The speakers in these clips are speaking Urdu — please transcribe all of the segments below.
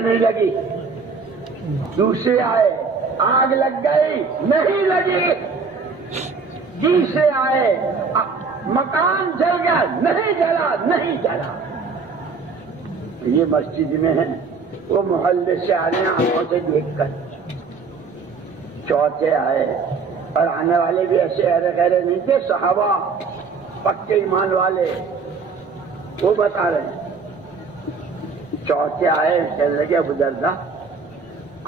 نہیں لگی. دوسرے آئے, آگ لگ گئی, نہیں لگی. تیسرے آئے, مکان جل گیا, نہیں جلا, نہیں جلا. یہ مسجد میں ہے, وہ محلے سے آ رہے ہیں آنکھوں سے دیکھ کر. چوتھے آئے, اور آنے والے بھی ایسے ارے غیرے نہیں تھے, صحابہ پکے ایمان والے, وہ بتا رہے ہیں. چوتھے آئے, کہنے لگے ابو درداء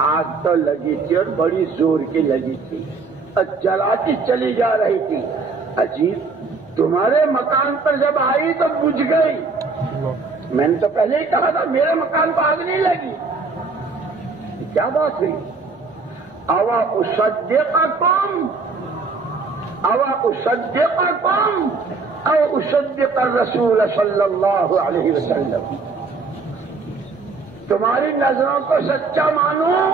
آگ تو لگی تھی اور بڑی زور کی لگی تھی اور جلاتی چلی جا رہی تھی. عجیب, تمہارے مکان پر جب آئی تو بجھ گئی. میں نے تو پہلے ہی کہا تھا میرے مکان پر آگ نہیں لگی. کیا بات ہوئی؟ اوا اصدقکم او اصدق الرسول صلی اللہ علیہ وسلم. تمہاری نظروں کو سچا مانوں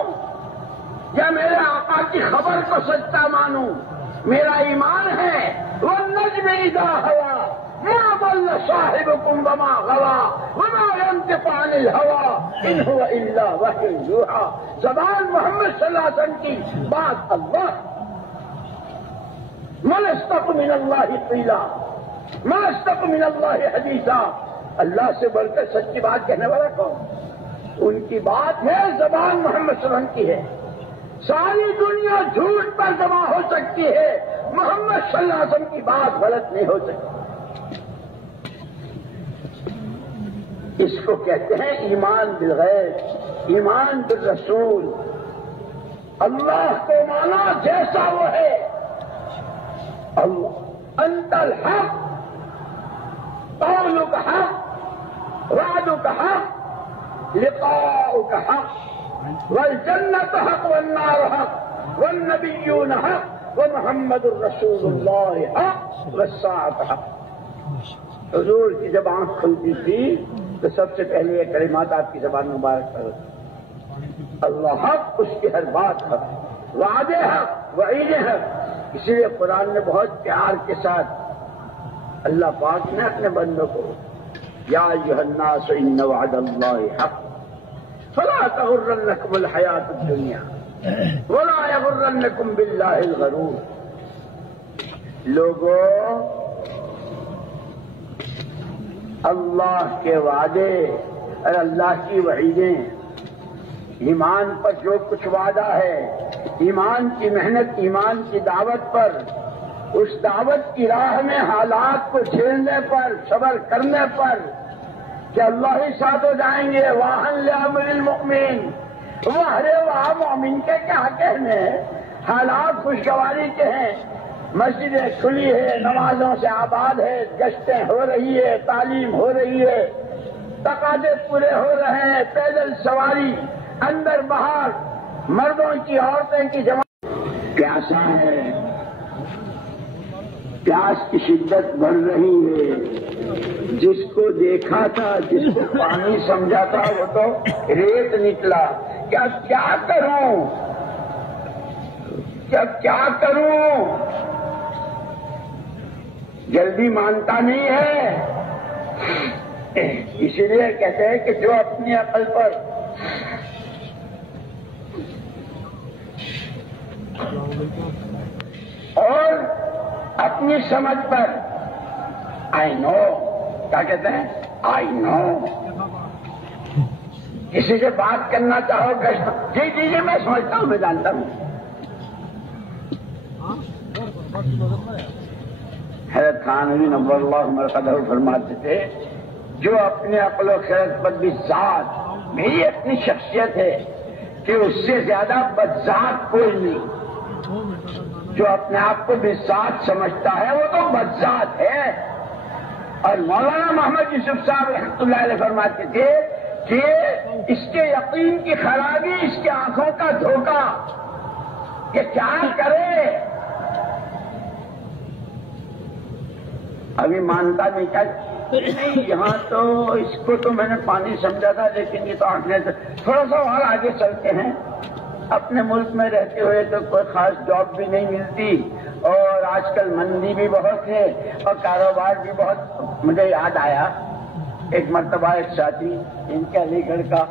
یا میرے آقا کی خبر کو سچا مانوں؟ میرا ایمان ہے والنجم اذا ہوا ما ضل صاحبكم وما غوا وما ينطق عن الهوى ان هو الا وحی یوحی. زبان محمد صلی اللہ علیہ وسلم کی, بات اللہ. من اصدق من اللہ قیلا, من اصدق من اللہ حدیثا. اللہ سے بڑھ کر سچی بات کہنے والا کون؟ ان کی بات ہے, زبان محمد صلی اللہ علیہ وسلم کی ہے. ساری دنیا جھوٹ پر جمع ہو سکتی ہے, محمد صلی اللہ علیہ وسلم کی بات غلط نہیں ہو سکتی. اس کو کہتے ہیں ایمان بالغیب, ایمان بالرسول. اللہ کو مانا جیسا وہ ہے. اللہ انت الحق, قولک حق, وعدک حق, لقاؤک حق, والجنت حق, والنار حق, والنبیون حق, ومحمد الرسول اللہ حق, والساعۃ حق. حضور کی جب آنکھ کھلتی تھی تو سب سے پہلے یہ کلمات آپ کی زبان مبارک پر ہوتی. اللہ حق, اس کی ہر بات حق, وعدے حق, وعید حق. اسی لیے قرآن نے بہت پیار کے ساتھ اللہ پاک نے اپنے بندوں کو یا ایھا الناس ان وعد اللہ حق فلا تغرنکم الحیات الدنیا ولا یغرنکم باللہ الغرور. لوگوں, اللہ کے وعدے اور اللہ کی وعیدیں, ایمان پر جو کچھ وعدہ ہے, ایمان کی محنت, ایمان کی دعوت پر, اس دعوت کی راہ میں حالات کو جھیلنے پر, صبر کرنے پر کہ اللہ ہی ساتھ ہو جائیں گے. واہن لامر المؤمن, ارے واہ مومن کے کیا کہنے, حالات خوشگواری کے ہیں. مسجدیں کھلی ہے, نمازوں سے آباد ہے, گشتیں ہو رہی ہے, تعلیم ہو رہی ہے, تقاضے پورے ہو رہے ہیں, پیدل سواری, اندر باہر, مردوں کی عورتوں کی جمع. پیاسا ہے, پیاس کی شدت بڑھ رہی ہے. جس کو دیکھا تھا, جس کو پانی سمجھا تھا, وہ تو ریت نکلا. کیا کروں, کیا کروں, جلدی مانتا نہیں ہے. اسی لیے کہتے ہیں کہ جو اپنی عقل پر اور اپنی سمجھ پر, آئی نو, کیا کہتے ہیں, آئی نو, کسی سے بات کرنا چاہو, گشت, جی میں سمجھتا ہوں, میں جانتا ہوں. حضرت تھانوی نور اللہ مرقدہ فرماتے تھے, جو اپنے عقل و خرد پر بھی ذات میری اپنی شخصیت ہے کہ اس سے زیادہ بدذات کوئی نہیں. جو اپنے آپ کو بھی ذات سمجھتا ہے وہ تو بدذات ہے. اور مولانا محمد یوسف صاحب رحمۃ اللہ علیہ فرماتے تھے کہ اس کے یقین کی خرابی, اس کی آنکھوں کا دھوکہ, کہ کیا کرے, ابھی مانتا نہیں. کیا نہیں, یہاں تو اس کو تو میں نے پانی سمجھا تھا, لیکن یہ تو آنکھیں سے. تھوڑا سا اور آگے چلتے ہیں. اپنے ملک میں رہتے ہوئے تو کوئی خاص جاب بھی نہیں ملتی, اور آج کل مندی بھی بہت ہے, اور کاروبار بھی بہت. مجھے یاد آیا ایک مرتبہ ایک ساتھی, ان کے علی گڑھ کا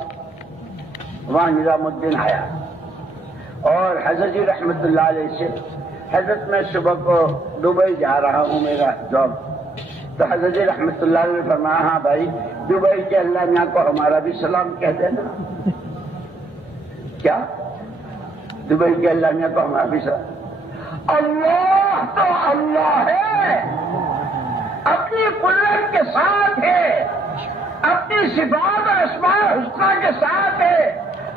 وہاں نظام الدین آیا اور حضرت جی رحمت اللہ علیہ سے حضرت میں صبح کو دبئی جا رہا ہوں میرا جاب، تو حضرت جی رحمت اللہ علیہ نے فرمایا ہاں بھائی دبئی کے اللہ میاں کو ہمارا بھی سلام کہہ دینا۔ کیا؟ دبئی کے اللہ میاں کو ہمارا بھی سلام۔ اللہ تو اللہ ہے، اپنی قدرت کے ساتھ ہے، اپنی صفات اور اسماء الحسنی کے ساتھ ہے،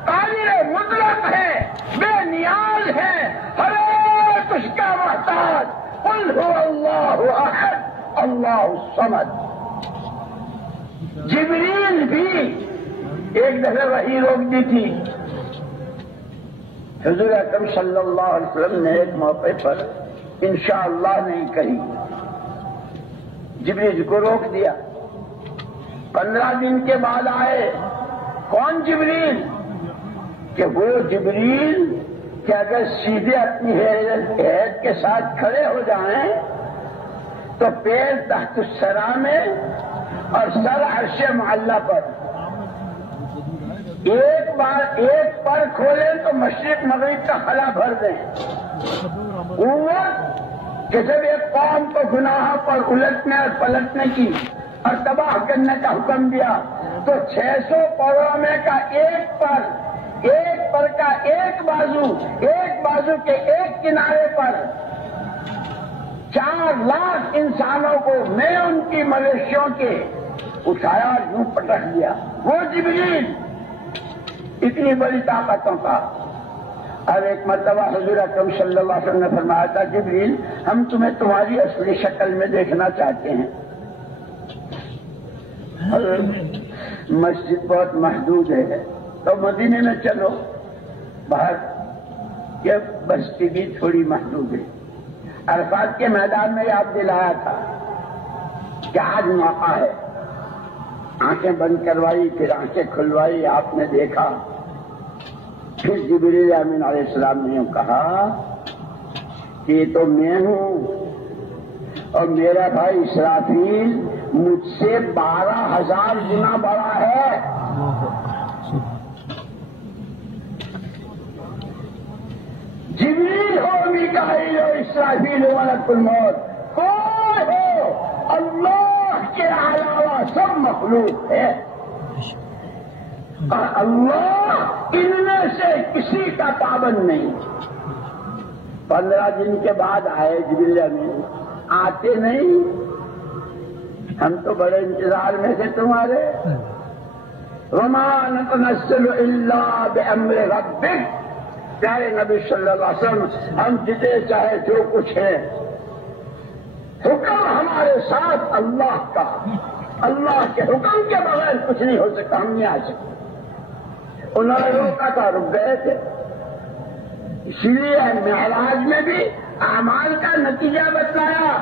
قادر مطلق ہے، بے نیاز ہے، ہر ایک اس کا محتاج۔ قل هو اللہ احد اللہ الصمد۔ جبریل بھی ایک دفعہ وحی روک دی تھی، حضور اکرم صلی اللہ علیہ وسلم نے ایک موقع پر انشاءاللہ نہیں کہی، جبریل کو روک دیا۔ 15 دن کے بعد آئے، کون جبریل؟ کہ وہ جبریل کہ اگر سیدھے اپنی ہیئت کے ساتھ کھڑے ہو جائیں تو پیر تحت الثری میں اور سر عرش معلی پر، ایک پر کھولیں تو مشرق مغرب کا خلا بھر دیں۔ قوت کہ جب ایک قوم کو گناہ پر الٹنے اور پلٹنے کی اور تباہ کرنے کا حکم دیا تو 600 پروں میں کا ایک پر کا ایک بازو کے ایک کنارے پر 4 لاکھ انسانوں کو میں ان کی مویشیوں کے اٹھایا اور یوں پٹک دیا۔ وہ جبریل اتنی بڑی طاقتوں کا۔ اور ایک مرتبہ حضور اکرم صلی اللہ علیہ وسلم نے فرمایا تھا جبریل ہم تمہیں تمہاری اصلی شکل میں دیکھنا چاہتے ہیں۔ مسجد بہت محدود ہے تو مدینے میں چلو، باہر یہ بستی بھی تھوڑی محدود ہے۔ عرفات کے میدان میں یاد دلایا تھا کہ آج موقع ہے، آنکھیں بند کروائی پھر آنکھیں کھلوائی، آپ نے دیکھا، پھر جبریل امین علیہ السلام نے کہا کہ یہ تو میں ہوں اور میرا بھائی اسرافیل مجھ سے 12,000 گنا بڑا ہے۔ جبریل ہو، میکائیل ہو، اسرافیل ہو، ملک الموت، کوئی ہو، اللہ کے علاوہ سب مخلوق ہے اور اللہ ان میں سے کسی کا پابند نہیں۔ 15 دن کے بعد آئے جبریل امین، آتے نہیں، ہم تو بڑے انتظار میں تھے تمہارے۔ وما نتنزل الا بامر ربک، پیارے نبی صلی اللہ علیہ وسلم ہم جتنے چاہے جو کچھ ہے، حکم ہمارے ساتھ اللہ کا، اللہ کے حکم کے بغیر کچھ نہیں ہو سکتا، ہم نہیں آ سکتے۔ انہوں نے روکا تھا، رک گئے تھے۔ اس لیے معراج میں بھی اعمال کا نتیجہ بتلایا،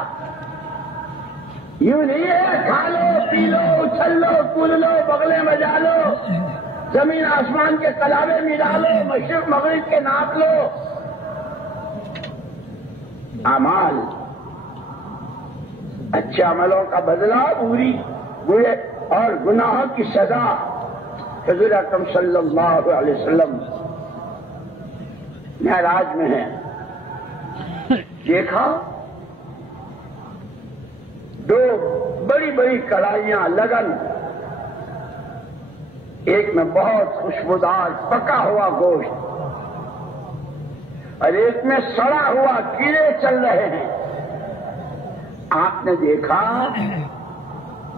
یوں نہیں ہے کھا لو پی لو اچھل لو کود لو بغلے بجا لو زمین آسمان کے تالابے ملا لو مشرق مغرب کے ناپ لو۔ اعمال، اچھے عملوں کا بدلہ پوری برے اور گناہوں کی سزا۔ حضور اکرم صلی اللہ علیہ وسلم معراج میں ہے، دیکھا 2 بڑی بڑی کڑھائیاں لگن، ایک میں بہت خوشبودار پکا ہوا گوشت اور ایک میں سڑا ہوا کیڑے چل رہے ہیں۔ آپ نے دیکھا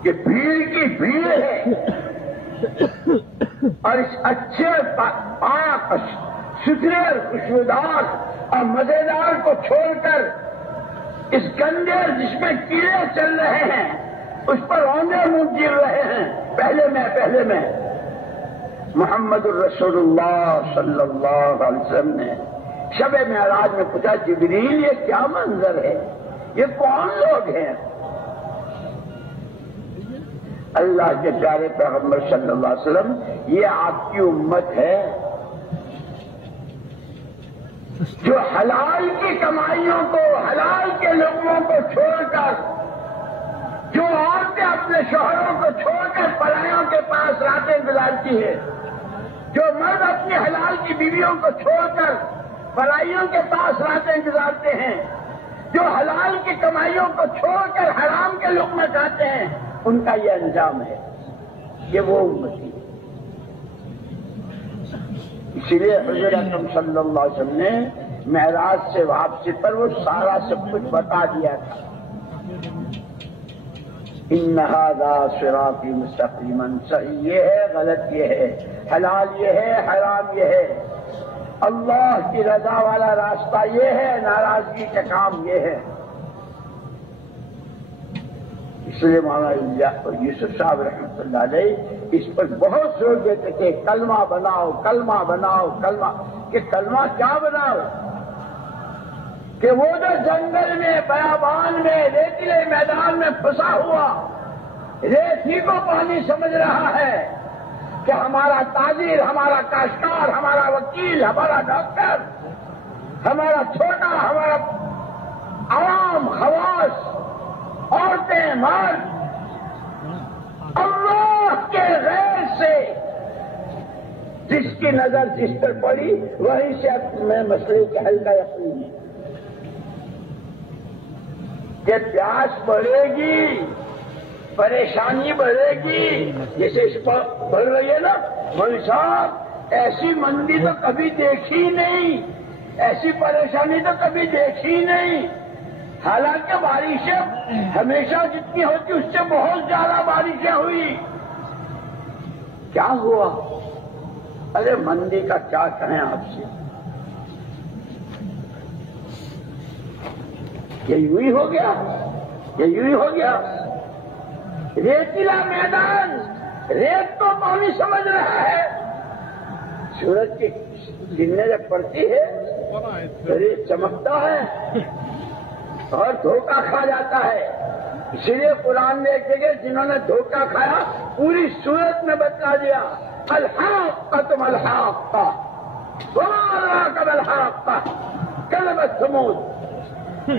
کہ بھیڑ کی بھیڑ ہے اور اس اچھے پاک ستھرے اور خوشبودار اور مزیدار کو چھوڑ کر اس گندے جس میں کیڑے چل رہے ہیں اس پر رونے منہ گر رہے ہیں۔ پہلے میں محمد الرسول اللہ صلی اللہ علیہ وسلم نے شب معراج میں پوچھا جبریل یہ کیا منظر ہے، یہ کون لوگ ہیں؟ اللہ کے پیارے پیغمبر صلی اللہ علیہ وسلم یہ آپ کی امت ہے جو حلال کی کمائیوں کو، حلال کے لقموں کو چھوڑ کر، جو عورتیں اپنے شوہروں کو چھوڑ کر پرایوں کے پاس راتیں گزارتی ہے، جو مرد اپنے کی بیویوں کو چھوڑ کر پرائیوں کے پاس راتیں گزارتے ہیں، جو حلال کی کمائیوں کو چھوڑ کر حرام کے لقمے کھاتے ہیں، ان کا یہ انجام ہے. یہ وہ امتی ہے. اسی لیے حضرت اکرم صلی اللہ علیہ وسلم نے معراج سے واپسی پر وہ سارا سب کچھ بتا دیا تھا. ان ھذا صراطی مستقیما، صحیح یہ ہے، غلط یہ ہے، حلال یہ ہے، حرام یہ ہے، اللہ کی رضا والا راستہ یہ ہے، ناراضگی کا کام یہ ہے. اس لیے مولانا یوسف صاحب رحمۃ اللہ علیہ اس پر بہت زور دیتے تھے، کلمہ بناؤ، کلمہ بناؤ، کلمہ. کہ کلمہ کیا بناؤ؟ کہ وہ جو جنگل میں، بیابان میں، ریتیلے میدان میں پھنسا ہوا ریت ہی کو پانی سمجھ رہا ہے کہ ہمارا تاجر، ہمارا کاشتکار، ہمارا وکیل، ہمارا ڈاکٹر، ہمارا چھوٹا، ہمارا عوام، خواص، عورتیں، مرد اللہ کے غیر سے جس کی نظر جس پر پڑی وہیں سے میں مسئلے کے حل کا یقین ہے کہ پیاس بڑھے گی، پریشانی بڑھے گی. جیسے اس پر بڑھ رہی ہے نا، مولوی صاحب ایسی مندی تو کبھی دیکھی نہیں، ایسی پریشانی تو کبھی دیکھی نہیں. حالانکہ بارشیں ہمیشہ جتنی ہوتی اس سے بہت زیادہ بارشیں ہوئی. کیا ہوا؟ ارے مندی کا کیا کہیں آپ سے، یہ یوں ہی ہو گیا، یہ یوں ہی ہو گیا. ریتیلا میدان، ریت تو پانی سمجھ رہا ہے، سورج کی کرنیں جب پڑتی ہے تو ریت چمکتا ہے اور دھوکہ کھا جاتا ہے. اسی لیے قرآن نے ایک جگہ جنہوں نے دھوکہ کھایا پوری سورت میں بتا دیا، الحاقۃ ما الحاقۃ وما ادراک ما الحاقۃ کذبت ثمود.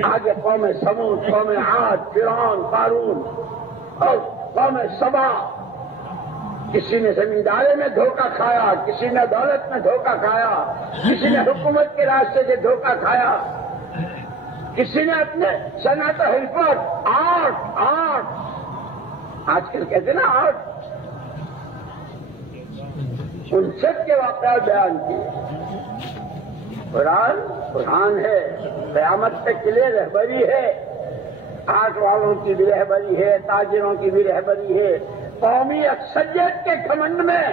آگے قوم سمود، قوم عاد، فرعون، قارون اور قوم سبا. کسی نے زمینداری میں دھوکہ کھایا، کسی نے دولت میں دھوکہ کھایا، کسی نے حکومت کے راستے سے دھوکہ کھایا، کسی نے اپنے صنعت و حرفت، آرٹ آج کل کہتے نا آرٹ، ان سب کے واقعات بیان کیے. قرآن ہے، قیامت تک کے لیے رہبری ہے. آرٹ والوں کی بھی رہبری ہے، تاجروں کی بھی رہبری ہے. قومی اکثریت کے گھمنڈ میں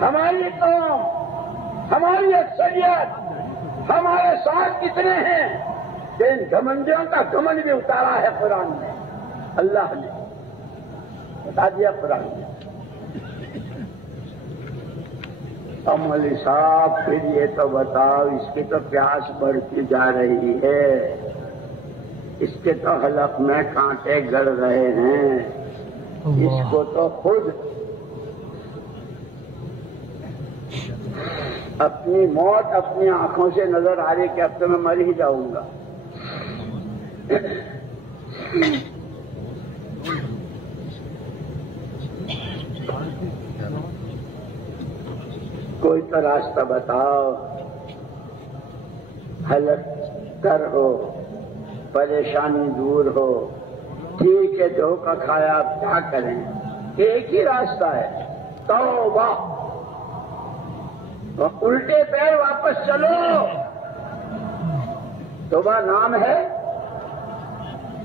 ہماری قوم، ہماری اکثریت، ہمارے ساتھ کتنے ہیں، ان گھمنڈیوں کا گھمنڈ بھی اتارا ہے قرآن میں. اللہ نے بتا دیا قرآن میں. مولوی صاحب پھر یہ تو بتاؤ، اس کی تو پیاس بڑھتی جا رہی ہے، اس کے تو حلق میں کانٹے گڑ رہے ہیں، اس کو تو خود اپنی موت اپنی آنکھوں سے نظر آ رہی کہ اب تو میں مر ہی جاؤں گا. کوئی تو راستہ بتاؤ، حلق تر ہو، پریشانی دور ہو. ٹھیک ہے دھوکہ کھایا، اب کیا کریں؟ ایک ہی راستہ ہے، توبہ. الٹے پیر واپس چلو. توبہ نام ہے.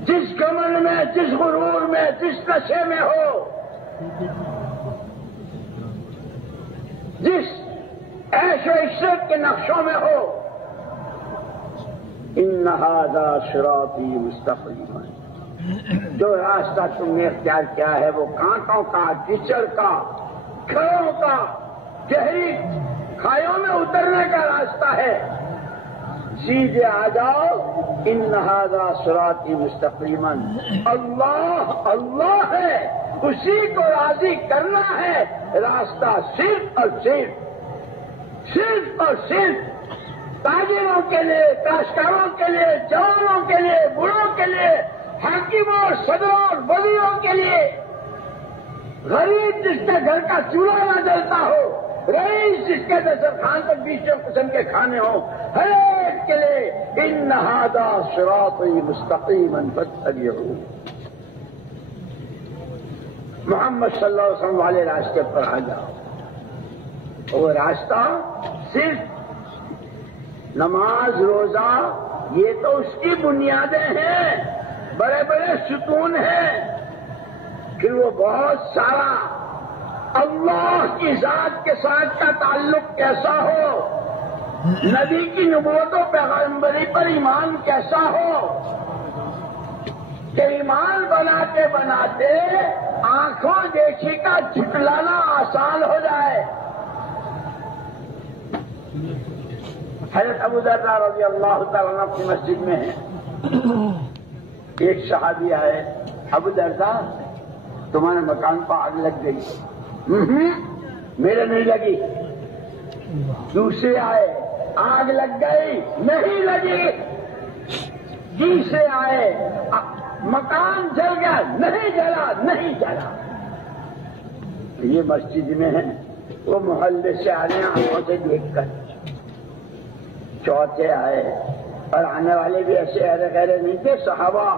جس گمن میں، جس غرور میں، جس نشے میں ہو، جس عیش و عشرت کے نقشوں میں ہو، ان ھذا صراطی مستقیما، جو راستہ تم نے اختیار کیا ہے وہ کانٹوں کا، کیچڑ کا، کھڑوں کا، گہری کھائیوں میں اترنے کا راستہ ہے. سیدھے آ جاؤ. ان ھذا صراطی مستقیما، اللہ ہے، اسی کو راضی کرنا ہے. راستہ صرف اور صرف تاجروں کے لیے، کاشتکاروں کے لیے، جوانوں کے لیے، بوڑھوں کے لیے، حاکموں، صدروں اور وزیروں کے لیے. غریب جس کے گھر کا چولہا نہ جلتا ہو، رئیس جس کے دسترخوان پر 20 قسم کے کھانے ہوں، ہر ایک کے لیے ان ھذا صراطی مستقیما فاتبعوہ، محمد صلی اللہ علیہ وسلم والے راستے پر آ جاؤ۔ وہ راستہ صرف نماز روزہ یہ تو اس کی بنیادیں ہیں، بڑے بڑے ستون ہیں، پھر وہ بہت سارا اللہ کی ذات کے ساتھ کا تعلق کیسا ہو، نبی کی نبوت و پیغمبری پر ایمان کیسا ہو کہ ایمان بناتے بناتے آنکھوں دیکھی کا جھٹلانا آسان ہو جائے۔ حضرت ابو درداء رضی اللہ تعالیٰ عنہ اپنی مسجد میں ہیں، ایک صحابی آئے، ابو درداء تمہارے مکان پر آگ لگ گئی۔ میرے نہیں لگی۔ دوسرے آئے، آگ لگ گئی، نہیں لگی۔ تیسرے آئے، مکان جل گیا، نہیں جلا، نہیں جلا۔ یہ مسجد میں ہے، وہ محلے سے آ رہے ہیں آنکھوں سے دیکھ کر۔ چوتھے آئے، اور آنے والے بھی ایسے ایرے غیرے نہیں تھے، صحابہ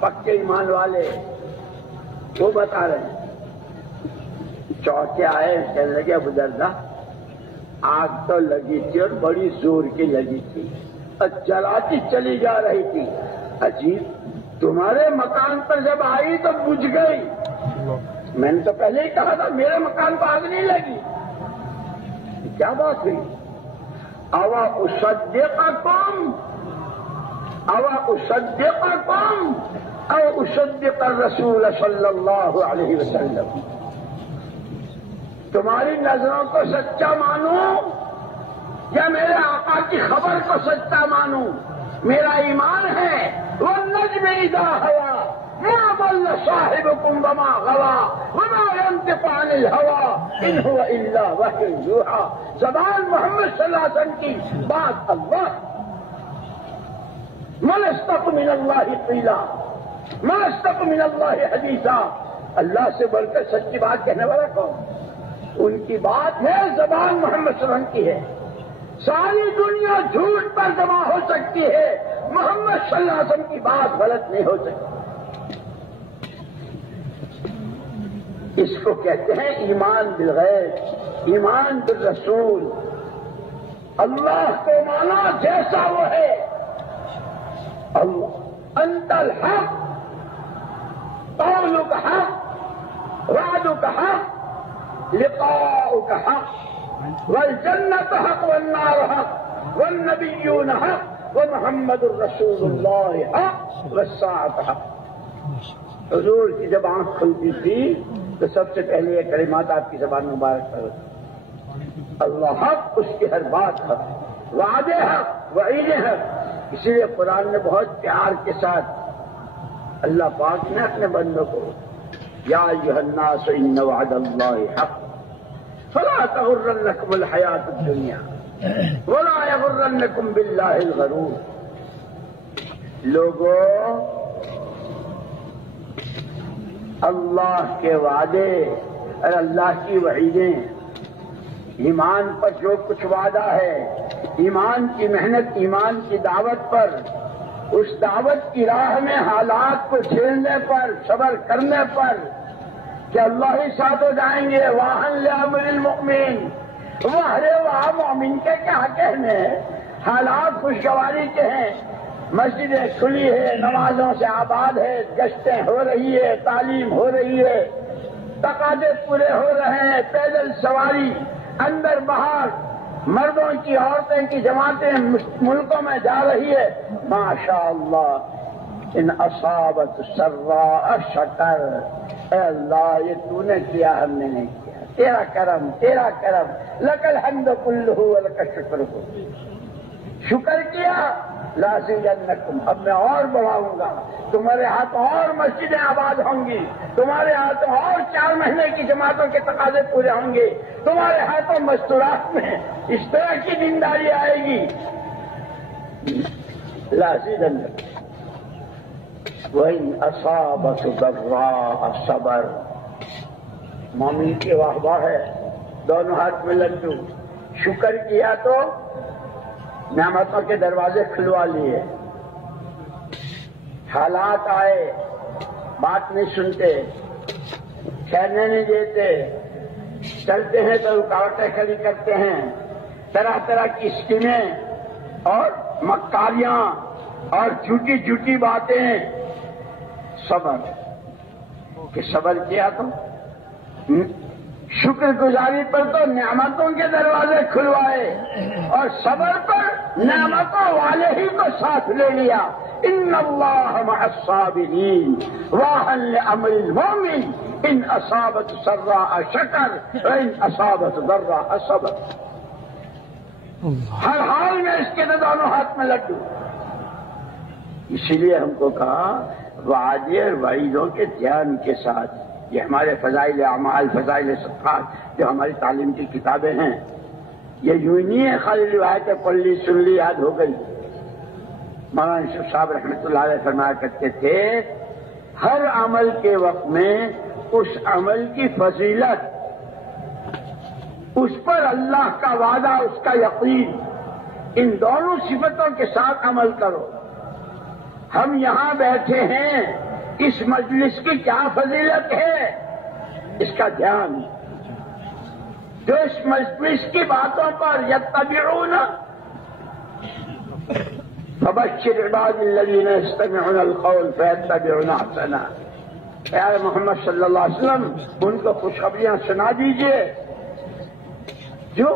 پکے ایمان والے، وہ بتا رہے ہیں۔ چوتھے آئے، کہنے لگے ابو درداء آگ تو لگی تھی اور بڑی زور کی لگی تھی اور جلاتی چلی جا رہی تھی، عجیب تمہارے مکان پر جب آئی تو بجھ گئی۔ میں نے تو پہلے ہی کہا تھا میرے مکان پر آگ نہیں لگی، کیا بات ہوئی؟ اوا اصدقکم او اصدق الرسول صلی اللہ علیہ وسلم، تمہاری نظروں کو سچا مانوں یا میرے آقا کی خبر کو سچا مانوں؟ میرا ایمان ہے والنجم اذا ہوا ما ضل صاحبکم وما غوا وما ينطق عن الهوى ان هو الا وحی یوحی۔ زبان محمد صلی اللہ علیہ وسلم کی، بات اللہ۔ من اصدق من اللہ قیلا، من اصدق من اللہ حدیثا، اللہ سے بڑھ کر سچی بات کہنے والا کون؟ ان کی بات ہے، زبان محمد صلی اللہ علیہ وسلم کی ہے۔ ساری دنیا جھوٹ پر جمع ہو سکتی ہے، محمد صلی اللہ علیہ وسلم کی بات غلط نہیں ہو سکتی۔ اس کو کہتے ہیں ایمان بالغیب، ایمان بالرسول۔ اللہ کو مانا جیسا وہ ہے، اللہ انت الحق، قولک حق، وعدک حق، لقاؤک حق، والجنت حق والنار حق، والنبیون حق، ومحمد الرسول اللہ حق، والساعۃ حق۔ حضور کی جب آنکھ کھلتی تھی تو سب سے پہلے یہ کلمات آپ کی زبان مبارک پر ہوتی، اللہ حق، اس کی ہر بات حق، وعدے حق، وعید حق۔ اسی لیے قرآن نے بہت پیار کے ساتھ اللہ پاک نے اپنے بندوں کو، یا ایھا الناس ان وعد اللہ حق فلا تغرنکم الحیاۃ الدنیا ولا یغرنکم باللہ الغرور۔ لوگوں، اللہ کے وعدے اور اللہ کی وعیدیں، ایمان پر جو کچھ وعدہ ہے، ایمان کی محنت، ایمان کی دعوت پر، اس دعوت کی راہ میں حالات کو جھیلنے پر، صبر کرنے پر کہ اللہ ہی ساتھ ہو جائیں گے۔ واہن لامر المؤمن، واہ مومن کے کیا کہنے، حالات خوشگواری کے ہیں، مسجدیں کھلی ہے، نمازوں سے آباد ہے، گشتیں ہو رہی ہے، تعلیم ہو رہی ہے، تقاضے پورے ہو رہے ہیں، پیدل سواری اندر باہر، مردوں کی عورتوں کی جماعتیں ملکوں میں جا رہی ہے، ماشاء اللہ۔ ان اصابت سراء شکر، اے اللہ یہ تو نے کیا، ہم نے نہیں کیا، تیرا کرم، تیرا کرم، لک الحمد کلہ ولک الشکر۔ شکر کیا، لازیدنکم، اب میں اور بڑھاؤں گا، تمہارے ہاتھ اور مسجدیں آباد ہوں گی، تمہارے ہاتھوں اور 4 مہینے کی جماعتوں کے تقاضے پورے ہوں گے، تمہارے ہاتھوں مستورات میں اس طرح کی دینداری آئے گی۔ لازیدنکم وَإِنْ أَصَابَتْ ضَرَّاءَ صَبَرَ۔ مومن کی واہ واہ ہے دونوں ہاتھ میں لڈو، شکر کیا تو نعمتوں کے دروازے کھلوا لیے، حالات آئے بات نہیں سنتے، ٹھہرنے نہیں دیتے، چلتے ہیں تو رکاوٹیں کھڑی کرتے ہیں، طرح طرح کی اسکیمیں اور مکاریاں اور جھوٹی جھوٹی باتیں۔ صبر کہ صبر کیا تو شکر گزاری پر تو نعمتوں کے دروازے کھلوائے، اور صبر پر نعمتوں والے ہی کو ساتھ لے لیا۔ ان اللہ مع الصابرین واہن لامر المؤمن ان اصابت سراء شکر وان اصابت ضراء صبر۔ ہر حال میں اس کے دونوں ہاتھ میں لڈو۔ اسی لیے ہم کو کہا وعدے اور وعیدوں کے دھیان کے ساتھ، یہ ہمارے فضائل اعمال، فضائل صدقات جو ہماری تعلیم کی کتابیں ہیں، یہ یوں نہیں ہے خالی روایتیں پڑھ لی سن لی یاد ہو گئی۔ مولانا یوسف صاحب رحمۃ اللہ علیہ فرمایا کرتے تھے ہر عمل کے وقت میں اس عمل کی فضیلت، اس پر اللہ کا وعدہ، اس کا یقین، ان دونوں صفتوں کے ساتھ عمل کرو۔ ہم یہاں بیٹھے ہیں، اس مجلس کی کیا فضیلت ہے اس کا دھیان، جو اس مجلس کی باتوں پر یتبعون فبشر عباد الذین یستمعون القول فیتبعون احسنہ۔ پیارے محمد صلی اللہ علیہ وسلم ان کو خوشخبریاں سنا دیجئے جو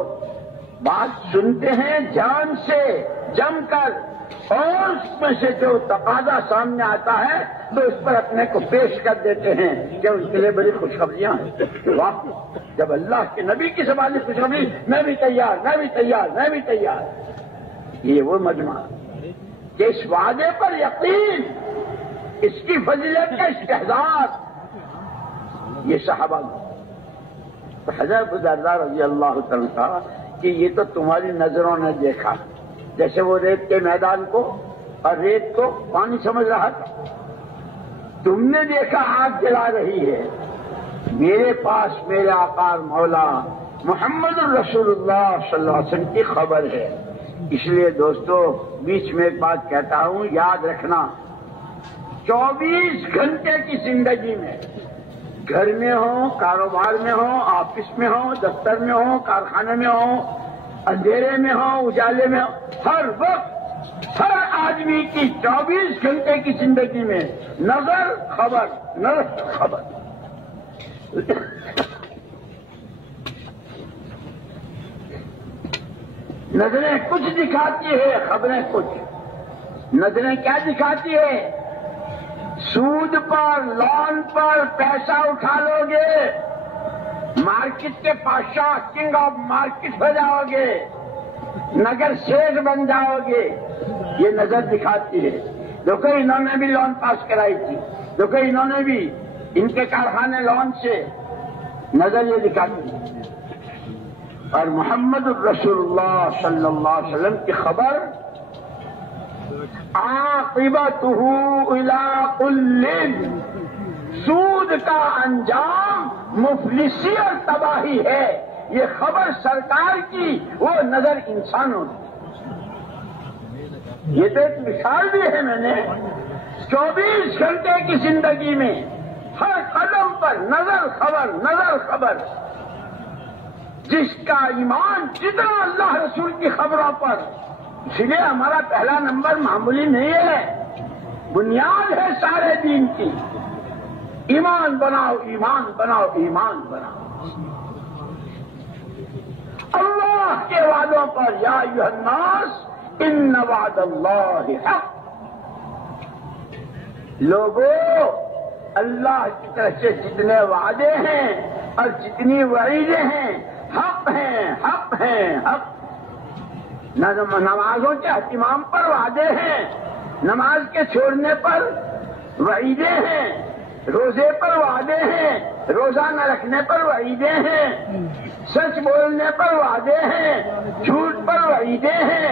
بات سنتے ہیں دھیان سے جم کر، اور اس میں سے جو تقاضا سامنے آتا ہے تو اس پر اپنے کو پیش کر دیتے ہیں کہ اس کے لیے بڑی خوشخبریاں ہیں۔ واقعی جب اللہ کے نبی کی زبانی خوشخبری، میں بھی تیار، میں بھی تیار، میں بھی تیار، یہ وہ مجمع کہ اس وعدے پر یقین، اس کی فضیلت کا استحضار، یہ صحابہ تو حضرت ابو درداء رضی اللہ تعالیٰ کہا کہ یہ تو تمہاری نظروں نے دیکھا، جیسے وہ ریت کے میدان کو اور ریت کو پانی سمجھ رہا تھا، تم نے دیکھا آگ جلا رہی ہے، میرے پاس میرے آقا مولا محمد الرسول اللہ صلی اللہ علیہ وسلم کی خبر ہے۔ اس لیے دوستو بیچ میں ایک بات کہتا ہوں، یاد رکھنا، 24 گھنٹے کی زندگی میں، گھر میں ہو، کاروبار میں ہو، آفس میں ہو، دفتر میں ہو، کارخانے میں ہو، اندھیرے میں ہو، اجالے میں ہو، ہر وقت ہر آدمی کی 24 گھنٹے کی زندگی میں نظر خبر، نظر خبر۔ نظریں کچھ دکھاتی ہے، خبریں کچھ۔ نظریں کیا دکھاتی ہے؟ سود پر، لون پر پیسہ اٹھا لو گے، مارکیٹ کے بادشاہ، کنگ آف مارکیٹ ہو جاؤ گے، نگر شیخ بن جاؤ گے، یہ نظر دکھاتی ہے۔ دیکھو انہوں نے بھی لون پاس کرائی تھی، دیکھو انہوں نے بھی، ان کے کارخانے لون سے، نظر یہ دکھاتی ہے۔ اور محمد الرسول اللہ صلی اللہ علیہ وسلم کی خبر عاقبتہ الی کل، سود کا انجام مفلسی اور تباہی ہے، یہ خبر سرکار کی، وہ نظر انسانوں کی۔ یہ تو ایک مثال دی ہے میں نے، 24 گھنٹے کی زندگی میں ہر قدم پر نظر خبر، نظر خبر۔ جس کا ایمان جتنا اللہ رسول کی خبروں پر، اس لیے ہمارا پہلا نمبر معمولی نہیں ہے، بنیاد ہے سارے دین کی۔ ایمان بناؤ، ایمان بناؤ، ایمان بناؤ اللہ کے وعدوں پر۔ یا ایھا الناس ان وعد اللہ حق، لوگوں اللہ کی طرف سے جتنے وعدے ہیں اور جتنی وعیدیں ہیں حق ہیں، حق ہیں، حق۔ نمازوں کے اہتمام پر وعدے ہیں، نماز کے چھوڑنے پر وعیدیں ہیں، روزے پر وعدے ہیں، روزہ نہ رکھنے پر وعیدیں ہیں، سچ بولنے پر وعدے ہیں، جھوٹ پر وعیدیں ہیں،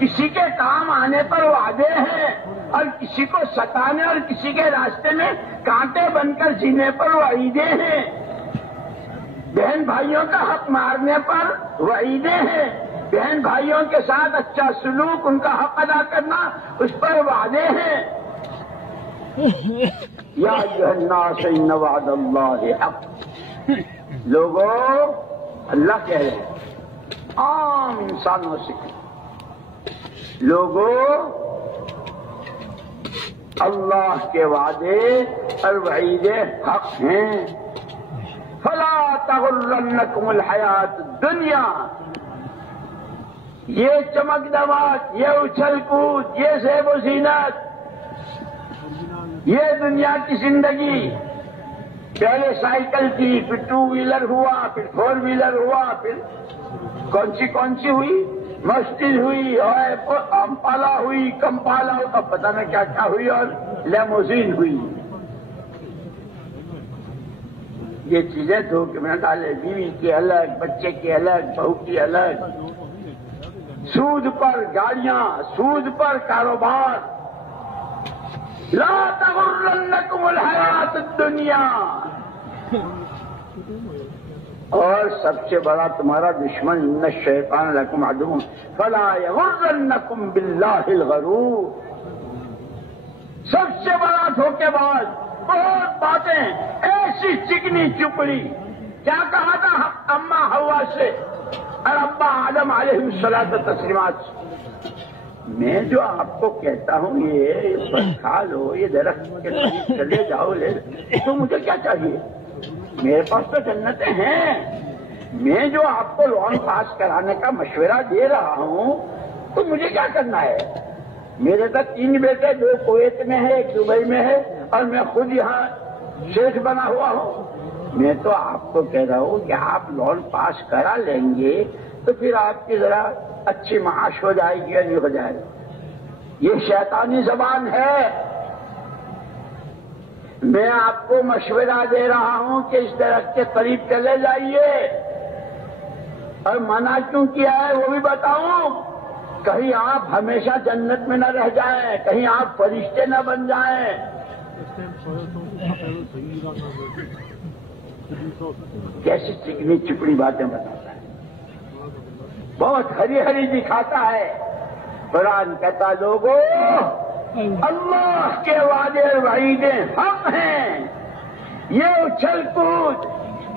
کسی کے کام آنے پر وعدے ہیں، اور کسی کو ستانے اور کسی کے راستے میں کانٹے بن کر جینے پر وعیدیں ہیں۔ بہن بھائیوں کا حق مارنے پر وعیدیں ہیں، بہن بھائیوں کے ساتھ اچھا سلوک، ان کا حق ادا کرنا، اس پر وعدے ہیں۔ یا ایھا الناس ان وعد اللہ حق، لوگوں اللہ کہہ رہے ہیں عام انسانوں سے، لوگوں اللہ کے وعدے اور وعیدیں حق ہیں۔ فلا تغرنکم الحیات الدنیا، یہ چمک دمک، یہ اچھل کود، یہ زیب و زینت، یہ دنیا کی زندگی، پہلے سائیکل تھی، پھر 2 ویلر ہوا، پھر 4 ویلر ہوا، پھر کون سی ہوئی، مرسڈیز ہوئی، اور امپالا ہوئی، کمپالا ہوئی، اب پتہ نہیں کیا کیا ہوئی، اور لیموزین ہوئی۔ یہ چیزیں دھوکے میں ڈالے، بیوی کی الگ، بچے کی الگ، بہو کی الگ، سود پر گاڑیاں، سود پر کاروبار۔ لا تغرنکم الحیات الدنیا، اور سب سے بڑا تمہارا دشمن ان الشیطان لکم عدو فلا یغرنکم باللہ الغرور، سب سے بڑا دھوکے باز۔ بہت باتیں ایسی چکنی چپڑی، کیا کہا تھا اماں حوا سے اور ابا آدم علیہ الصلوۃ والتسلیمات سے، میں جو آپ کو کہتا ہوں یہ کھا لو، یہ درخت کے قریب چلے جاؤ، لے تو مجھے کیا چاہیے؟ میرے پاس تو جنتیں ہیں۔ میں جو آپ کو لون پاس کرانے کا مشورہ دے رہا ہوں تو مجھے کیا کرنا ہے؟ میرے تو 3 بیٹے، 2 کویت میں ہے، 1 دبئی میں ہے، اور میں خود یہاں شیخ بنا ہوا ہوں۔ میں تو آپ کو کہہ رہا ہوں کہ آپ لون پاس کرا لیں گے تو پھر آپ کی ذرا اچھی معاش ہو جائے گی یا نہیں ہو جائے گی۔ یہ شیطانی زبان ہے۔ میں آپ کو مشورہ دے رہا ہوں کہ اس درخت کے قریب چلے جائیے، اور منع کیوں کیا ہے وہ بھی بتاؤں۔ کہیں آپ ہمیشہ جنت میں نہ رہ جائیں، کہیں آپ فرشتے نہ بن جائیں۔ کیسی چکنی چپڑی باتیں بتاتا ہے، بہت ہری ہری دکھاتا ہے۔ قرآن کہتا لوگوں اللہ کے وعدے اور وعیدیں حق ہیں، یہ اچھل کود،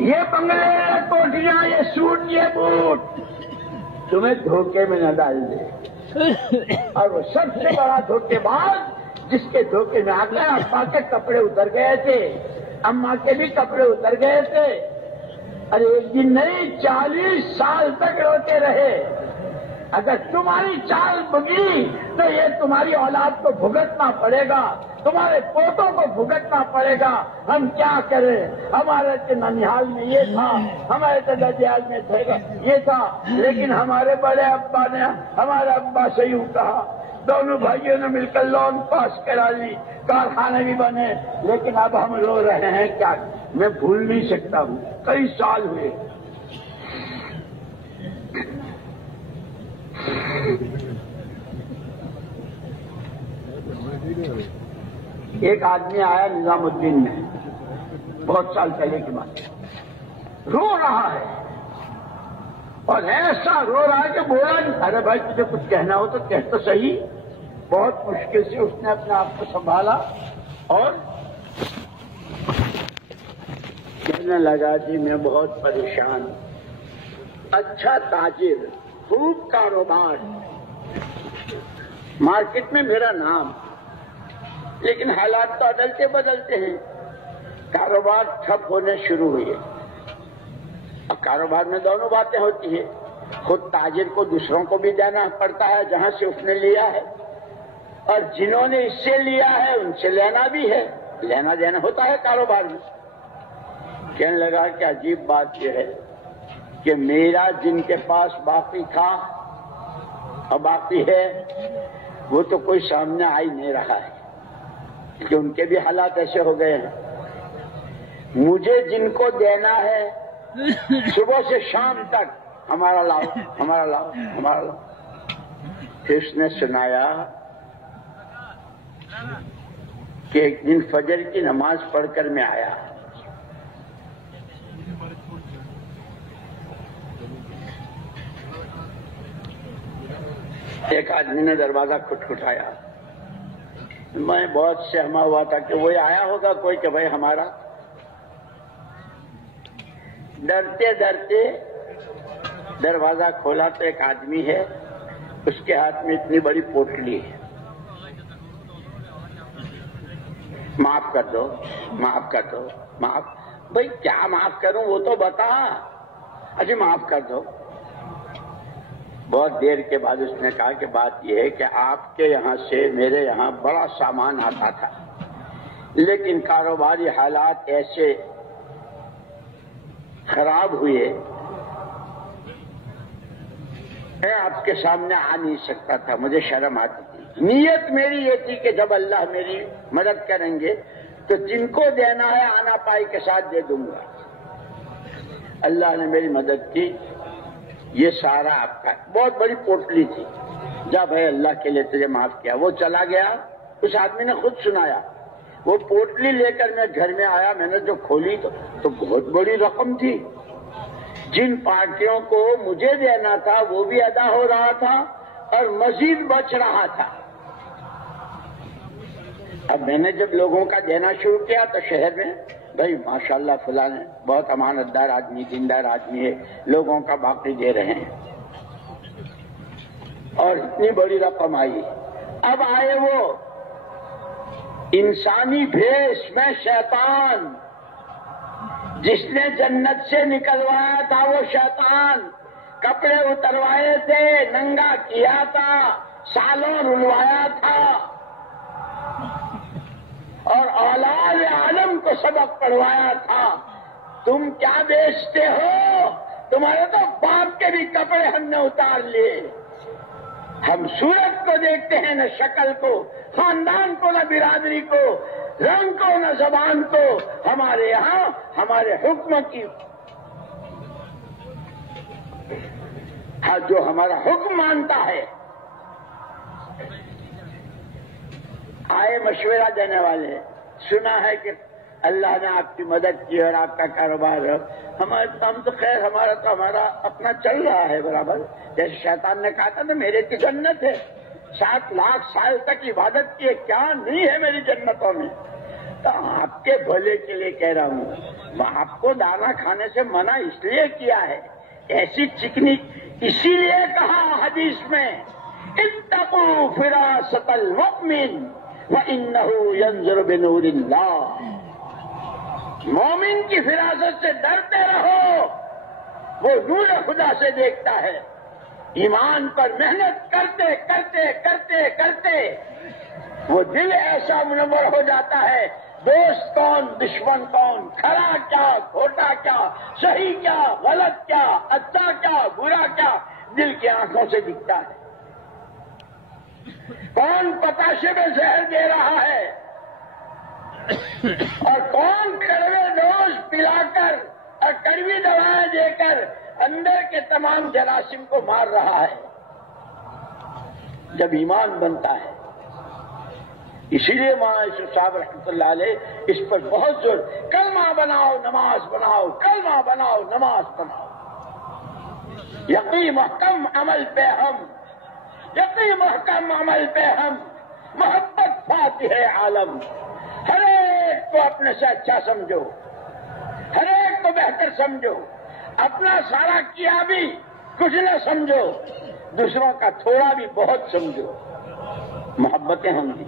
یہ بنگلے، کوٹیاں، یہ سوٹ، یہ بوٹ تمہیں دھوکے میں نہ ڈال دے۔ اور وہ سب سے بڑا دھوکے باز جس کے دھوکے میں آ گیا، ابا کے کپڑے اتر گئے تھے، اماں کے بھی کپڑے اتر گئے تھے، ارے ایک دن نہیں 40 سال تک روتے رہے۔ اگر تمہاری چال بگڑی تو یہ تمہاری اولاد کو بھگتنا پڑے گا، تمہارے پوتوں کو بھگتنا پڑے گا۔ ہم کیا کریں؟ ہمارے تو ننیہال میں یہ تھا، ہمارے تو ددیال میں یہ تھا، لیکن ہمارے بڑے ابا نے ہمارے ابا سے یوں کہا، دونوں بھائیوں نے مل کر لون پاس کرا لی، کارخانے بھی بنے، لیکن اب ہم رو رہے ہیں۔ کیا میں بھول نہیں سکتا ہوں، کئی سال ہوئے۔ ایک آدمی آیا نظام الدین میں، بہت سال پہلے کی بات، رو رہا ہے، اور ایسا رو رہا ہے کہ بولا نہیں۔ ارے بھائی تجھے کچھ کہنا ہو تو کہہ تو صحیح۔ بہت مشکل سے اس نے اپنے آپ کو سنبھالا اور کہنے لگا جی میں بہت پریشان ہوں، اچھا تاجر، خوب کاروبار، مارکیٹ میں میرا نام، لیکن حالات تو بدلتے بدلتے ہیں، کاروبار ٹھپ ہونے شروع ہوئے۔ اب کاروبار میں دونوں باتیں ہوتی ہیں، خود تاجر کو دوسروں کو بھی دینا پڑتا ہے جہاں سے اس نے لیا ہے، اور جنہوں نے اس سے لیا ہے ان سے لینا بھی ہے، لینا دینا ہوتا ہے کاروبار میں۔ کہنے لگا کہ عجیب بات یہ ہے کہ میرا جن کے پاس باقی تھا اور باقی ہے وہ تو کوئی سامنے آ ہی نہیں رہا ہے، کہ ان کے بھی حالات ایسے ہو گئے ہیں۔ مجھے جن کو دینا ہے صبح سے شام تک ہمارا لاؤ، ہمارا لاؤ، ہمارا لاؤ۔ پھر اس نے سنایا کہ ایک دن فجر کی نماز پڑھ کر میں آیا، ایک آدمی نے دروازہ کھٹکھٹایا. میں بہت سہما ہوا تھا کہ وہی آیا ہوگا کوئی کہ بھائی ہمارا. ڈرتے ڈرتے دروازہ کھولا تو ایک آدمی ہے، اس کے ہاتھ میں اتنی بڑی پوٹلی ہے. معاف کر دو، معاف کر دو، معاف. بھائی کیا معاف کروں وہ تو بتا. اجی معاف کر دو. بہت دیر کے بعد اس نے کہا کہ بات یہ ہے کہ آپ کے یہاں سے میرے یہاں بڑا سامان آتا تھا، لیکن کاروباری حالات ایسے خراب ہوئے میں آپ کے سامنے آ نہیں سکتا تھا، مجھے شرم آتی تھی. نیت میری یہ تھی کہ جب اللہ میری مدد کریں گے تو جن کو دینا ہے آنا پائی کے ساتھ دے دوں گا. اللہ نے میری مدد کی. یہ سارا آپ کا. بہت بڑی پوٹلی تھی. جا بھائی اللہ کے لیے تجھے معاف کیا. وہ چلا گیا. اس آدمی نے خود سنایا. وہ پوٹلی لے کر میں گھر میں آیا. میں نے جو کھولی تو بہت بڑی رقم تھی. جن پارٹیوں کو مجھے دینا تھا وہ بھی ادا ہو رہا تھا اور مزید بچ رہا تھا. اب میں نے جب لوگوں کا دینا شروع کیا تو شہر میں بھائی ماشاءاللہ فلاں بہت امانت دار آدمی، دیندار آدمی ہے، لوگوں کا باقی دے رہے ہیں. اور اتنی بڑی رقم آئی. اب آئے وہ انسانی بھیس میں شیطان، جس نے جنت سے نکلوایا تھا وہ شیطان. کپڑے اتروائے تھے، ننگا کیا تھا، سالوں رلوایا تھا اور اولاد عالم کو سبق پڑھوایا تھا. تم کیا بیچتے ہو؟ تمہارے تو باپ کے بھی کپڑے ہم نے اتار لیے. ہم صورت کو دیکھتے ہیں، نہ شکل کو، خاندان کو، نہ برادری کو، رنگ کو، نہ زبان کو. ہمارے یہاں ہمارے حکم کی جو ہمارا حکم مانتا ہے. آئے مشورہ دینے والے، سنا ہے کہ اللہ نے آپ کی مدد کی اور آپ کا کاروبار ہم تو خیر ہمارا اپنا چل رہا ہے برابر. جیسے شیطان نے کہا تھا نا میرے کی جنت ہے، 7 لاکھ سال تک عبادت کی ہے، کیا نہیں ہے میری جنتوں میں. تو آپ کے بھلے کے لیے کہہ رہا ہوں. آپ کو دانا کھانے سے منع اس لیے کیا ہے، ایسی چکنی اسی لیے کہا حدیث میں اتقوا فراست المؤمن وانه ينظر بنور اللہ. مومن کی فراست سے ڈرتے رہو، وہ نور خدا سے دیکھتا ہے. ایمان پر محنت کرتے کرتے کرتے کرتے وہ دل ایسا منور ہو جاتا ہے. دوست کون، دشمن کون، کھرا کیا، کھوٹا کیا، صحیح کیا، غلط کیا، اچھا کیا، برا کیا، دل کی آنکھوں سے دکھتا ہے. کون پتاشے میں زہر دے رہا ہے اور کون کڑوے ڈوز پلا کر اور کڑوی دوائیں دے کر اندر کے تمام جراثیم کو مار رہا ہے. جب ایمان بنتا ہے، اسی لیے مولانا یوسف صاحب رحمۃ اللہ علیہ اس پر بہت زور. کلمہ بناؤ نماز بناؤ، کلمہ بناؤ نماز بناؤ. یقین محکم عمل پہ ہم، یقین محکم عمل پہ ہم، محبت فاتح عالم. ہر ایک کو اپنے سے اچھا سمجھو، ہر ایک کو بہتر سمجھو. اپنا سارا کیا بھی کچھ نہ سمجھو، دوسروں کا تھوڑا بھی بہت سمجھو. محبتیں ہوں گی.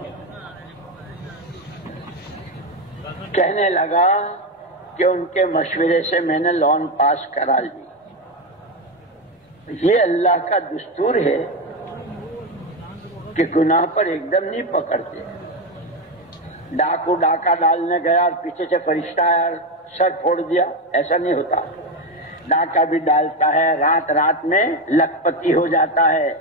کہنے لگا کہ ان کے مشورے سے میں نے لون پاس کرا لی. یہ اللہ کا دستور ہے کہ گناہ پر ایک دم نہیں پکڑتے. ڈاکو ڈاکہ ڈالنے گیا اور پیچھے سے فرشتہ آیا اور سر پھوڑ دیا، ایسا نہیں ہوتا. ڈاکہ بھی ڈالتا ہے، رات رات میں لکھپتی ہو جاتا ہے،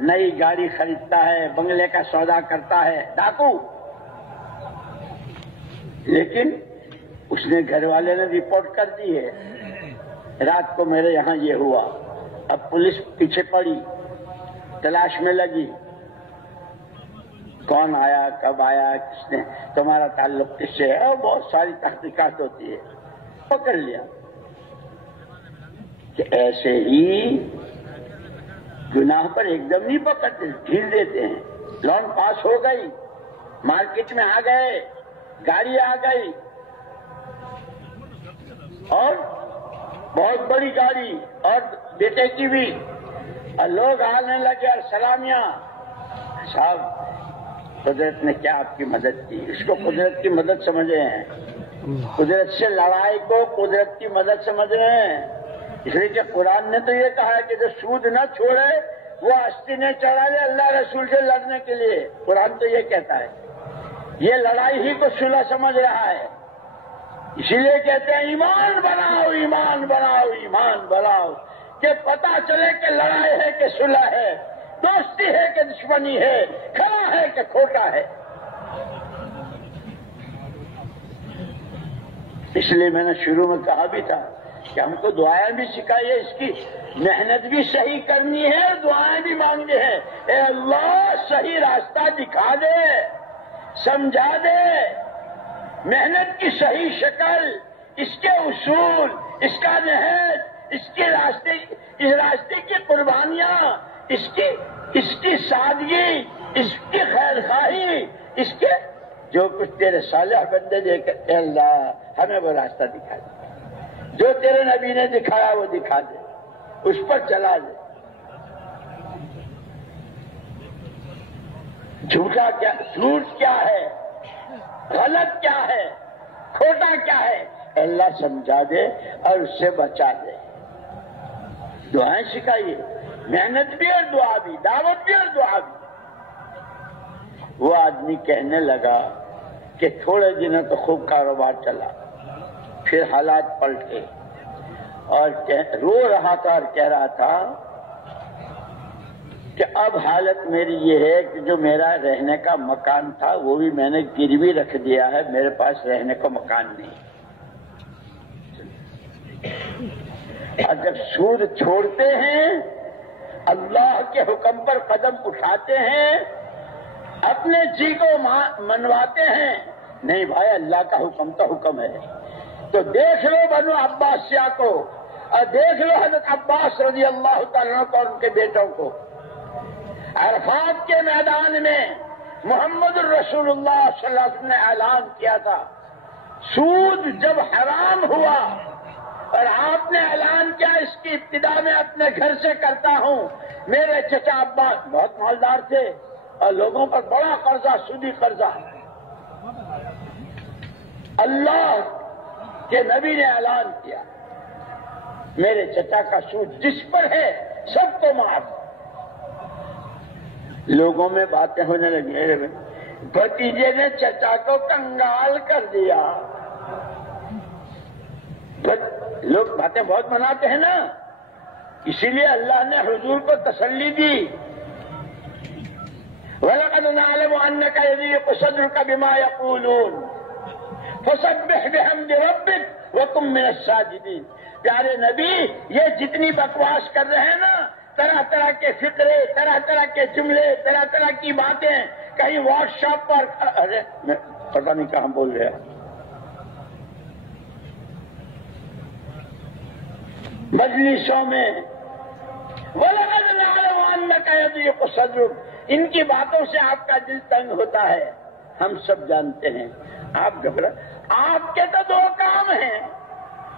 نئی گاڑی خریدتا ہے، بنگلے کا سودا کرتا ہے ڈاکو. لیکن اس نے گھر والے نے رپورٹ کر دی ہے، رات کو میرے یہاں یہ ہوا. اب پولیس پیچھے پڑی، تلاش میں لگی، کون آیا، کب آیا، کس نے، تمہارا تعلق کس سے ہے، اور بہت ساری تحقیقات ہوتی ہے. پکڑ لیا کہ ایسے ہی گناہ پر ایک دم نہیں پکڑتے، ڈھیل دیتے ہیں. لون پاس ہو گئی، مارکیٹ میں آ گئے، گاڑی آ گئی، اور بہت بڑی گاڑی اور بیٹے کی بھی، اور لوگ آنے لگے اور سلامیاں. صاحب قدرت نے کیا آپ کی مدد کی؟ اس کو قدرت کی مدد سمجھ رہے ہیں. قدرت سے لڑائی کو قدرت کی مدد سمجھ رہے ہیں. اس لیے کہ قرآن نے تو یہ کہا ہے کہ جو سود نہ چھوڑے وہ آستینیں چڑھا لے اللہ رسول سے لڑنے کے لیے. قرآن تو یہ کہتا ہے. یہ لڑائی ہی کو صلح سمجھ رہا ہے. اسی لیے کہتے ہیں ایمان بناؤ، ایمان بناؤ، ایمان بناؤ، کہ پتا چلے کہ لڑائی ہے کہ صلح ہے، دوستی ہے کہ دشمنی ہے، کھڑا ہے کہ کھوٹا ہے. اس لیے میں نے شروع میں کہا بھی تھا کہ ہم کو دعائیں بھی سکھائیے، اس کی محنت بھی صحیح کرنی ہے اور دعائیں بھی مانگنی ہے. اے اللہ صحیح راستہ دکھا دے، سمجھا دے، محنت کی صحیح شکل، اس کے اصول، اس کا نہج، اس راستے کی قربانیاں، اس کی سادگی، اس کی خیر خواہی، اس کے جو کچھ تیرے صالح بندے دے کر اے اللہ ہمیں وہ راستہ دکھا دے، جو تیرے نبی نے دکھایا وہ دکھا دے، اس پر چلا دے. جھوٹ کیا ہے، غلط کیا ہے، کھوٹا کیا ہے، اللہ سمجھا دے اور اس سے بچا دے. دعائیں سکھائیے، محنت بھی اور دعا بھی، دعوت بھی اور دعا بھی. وہ آدمی کہنے لگا کہ تھوڑے دنوں تو خوب کاروبار چلا، پھر حالات پلٹے، اور رو رہا تھا اور کہہ رہا تھا کہ اب حالت میری یہ ہے کہ جو میرا رہنے کا مکان تھا وہ بھی میں نے گروی رکھ دیا ہے، میرے پاس رہنے کا مکان نہیں. اور جب سود چھوڑتے ہیں، اللہ کے حکم پر قدم اٹھاتے ہیں، اپنے جی کو منواتے ہیں، نہیں بھائی اللہ کا حکم تو حکم ہے. تو دیکھ لو بنو عباسیہ کو، اور دیکھ لو حضرت عباس رضی اللہ تعالیٰ کو اور ان کے بیٹوں کو. عرفات کے میدان میں محمد الرسول اللہ صلی اللہ علیہ وسلم نے اعلان کیا تھا، سود جب حرام ہوا اور آپ نے اعلان کیا اس کی ابتدا میں اپنے گھر سے کرتا ہوں. میرے چچا عباس بہت مالدار تھے اور لوگوں پر بڑا قرضہ، سودی قرضہ. اللہ کے نبی نے اعلان کیا میرے چچا کا سود جس پر ہے سب کو معاف. لوگوں میں باتیں ہونے لگی، بھتیجے نے چچا کو کنگال کر دیا. لوگ باتیں بہت مناتے ہیں نا، اسی لیے اللہ نے حضور کو تسلی دی. وَلَقَدْ نَعْلَمُ أَنَّكَ يَضِيقُ صَدْرُكَ بِمَا يَقُولُونَ فَسَبِّحْ بِحَمْدِ رَبِّكَ وَكُن مِّنَ السَّاجِدِينَ. پیارے نبی یہ جتنی بکواس کر رہے ہیں نا، طرح طرح کے فقرے، طرح طرح کے جملے، طرح طرح کی باتیں، کہیں واٹس ایپ پر، ارے پتہ نہیں کہاں بول رہے ہیں، مجلسوں میں. وَلَقَدْ نَعْلَمُ أَنَّكَ يَضِيقُ صَدْرُكَ. ان کی باتوں سے آپ کا دل تنگ ہوتا ہے، ہم سب جانتے ہیں. آپ گھبرا، آپ کے تو دو کام ہیں،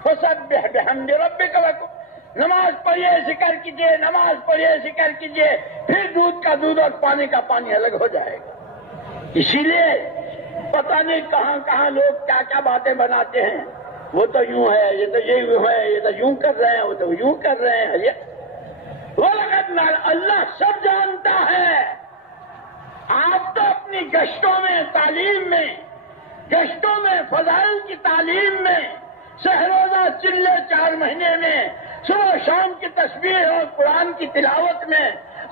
فَسَبِّحْ بِحَمْدِ رَبِّكَ وَكُن. نماز پڑھیے ذکر کیجیے، نماز پڑھیے ذکر کیجیے، پھر دودھ کا دودھ اور پانی کا پانی الگ ہو جائے گا. اسی لیے پتہ نہیں کہاں کہاں لوگ کیا کیا باتیں بناتے ہیں. وہ تو یوں ہے، یہ تو یہ یوں ہے، یہ تو یوں کر رہے ہیں، وہ تو یوں کر رہے ہیں. اللہ سب جانتا ہے. آپ تو اپنی گشتوں میں، تعلیم میں، گشتوں میں، فضائل کی تعلیم میں، سہروزہ چلے 4 مہینے میں، صبح شام کی تسبیح اور قرآن کی تلاوت میں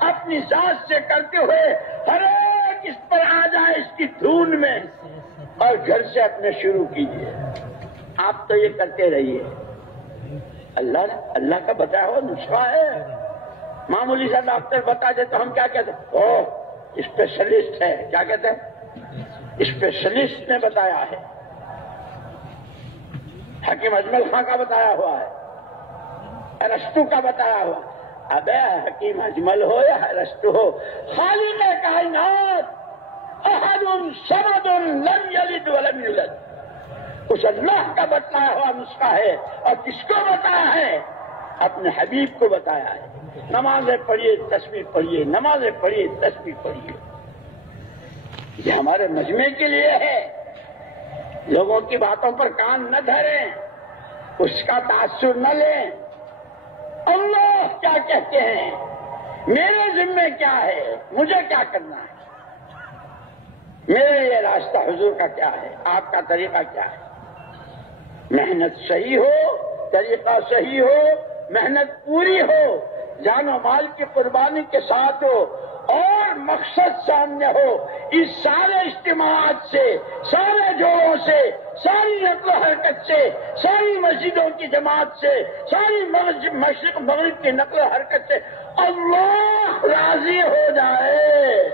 اپنی ذات سے کرتے ہوئے ہر ایک اس پر آ جائے اس کی دھون میں، اور گھر سے اپنے شروع کیجیے. آپ تو یہ کرتے رہیے. اللہ کا بتایا ہوا نسخہ ہے. معمولی سا ڈاکٹر بتا دے تو ہم کیا کہتے ہیں؟ او اسپیشلسٹ ہے. کیا کہتے ہیں؟ اسپیشلسٹ نے بتایا ہے. حکیم اجمل خان کا بتایا ہوا ہے، ارسطو کا بتایا ہوا. اب حکیم اجمل ہو یا ارسطو ہو، خالق کائنات احد صمد لم یلد ولم یولد، اس اللہ کا بتایا ہوا نسخہ ہے، اور کس کو بتایا ہے؟ اپنے حبیب کو بتایا ہے۔ نمازیں پڑھیے تسبیح پڑھیے، نمازیں پڑھیے تسبیح پڑھیے، یہ ہمارے مجمع کے لیے ہے۔ لوگوں کی باتوں پر کان نہ دھریں، اس کا تاثر نہ لیں۔ اللہ کیا کہتے ہیں، میرے ذمے کیا ہے، مجھے کیا کرنا ہے، میرے لیے راستہ حضور کا کیا ہے، آپ کا طریقہ کیا ہے۔ محنت صحیح ہو، طریقہ صحیح ہو، محنت پوری ہو، جان و مال کی قربانی کے ساتھ ہو، اور مقصد سامنے ہو۔ اس سارے اجتماعات سے، سارے جوڑوں سے، ساری نقل و حرکت سے، ساری مسجدوں کی جماعت سے، ساری مشرق مغرب کی نقل و حرکت سے اللہ راضی ہو جائے،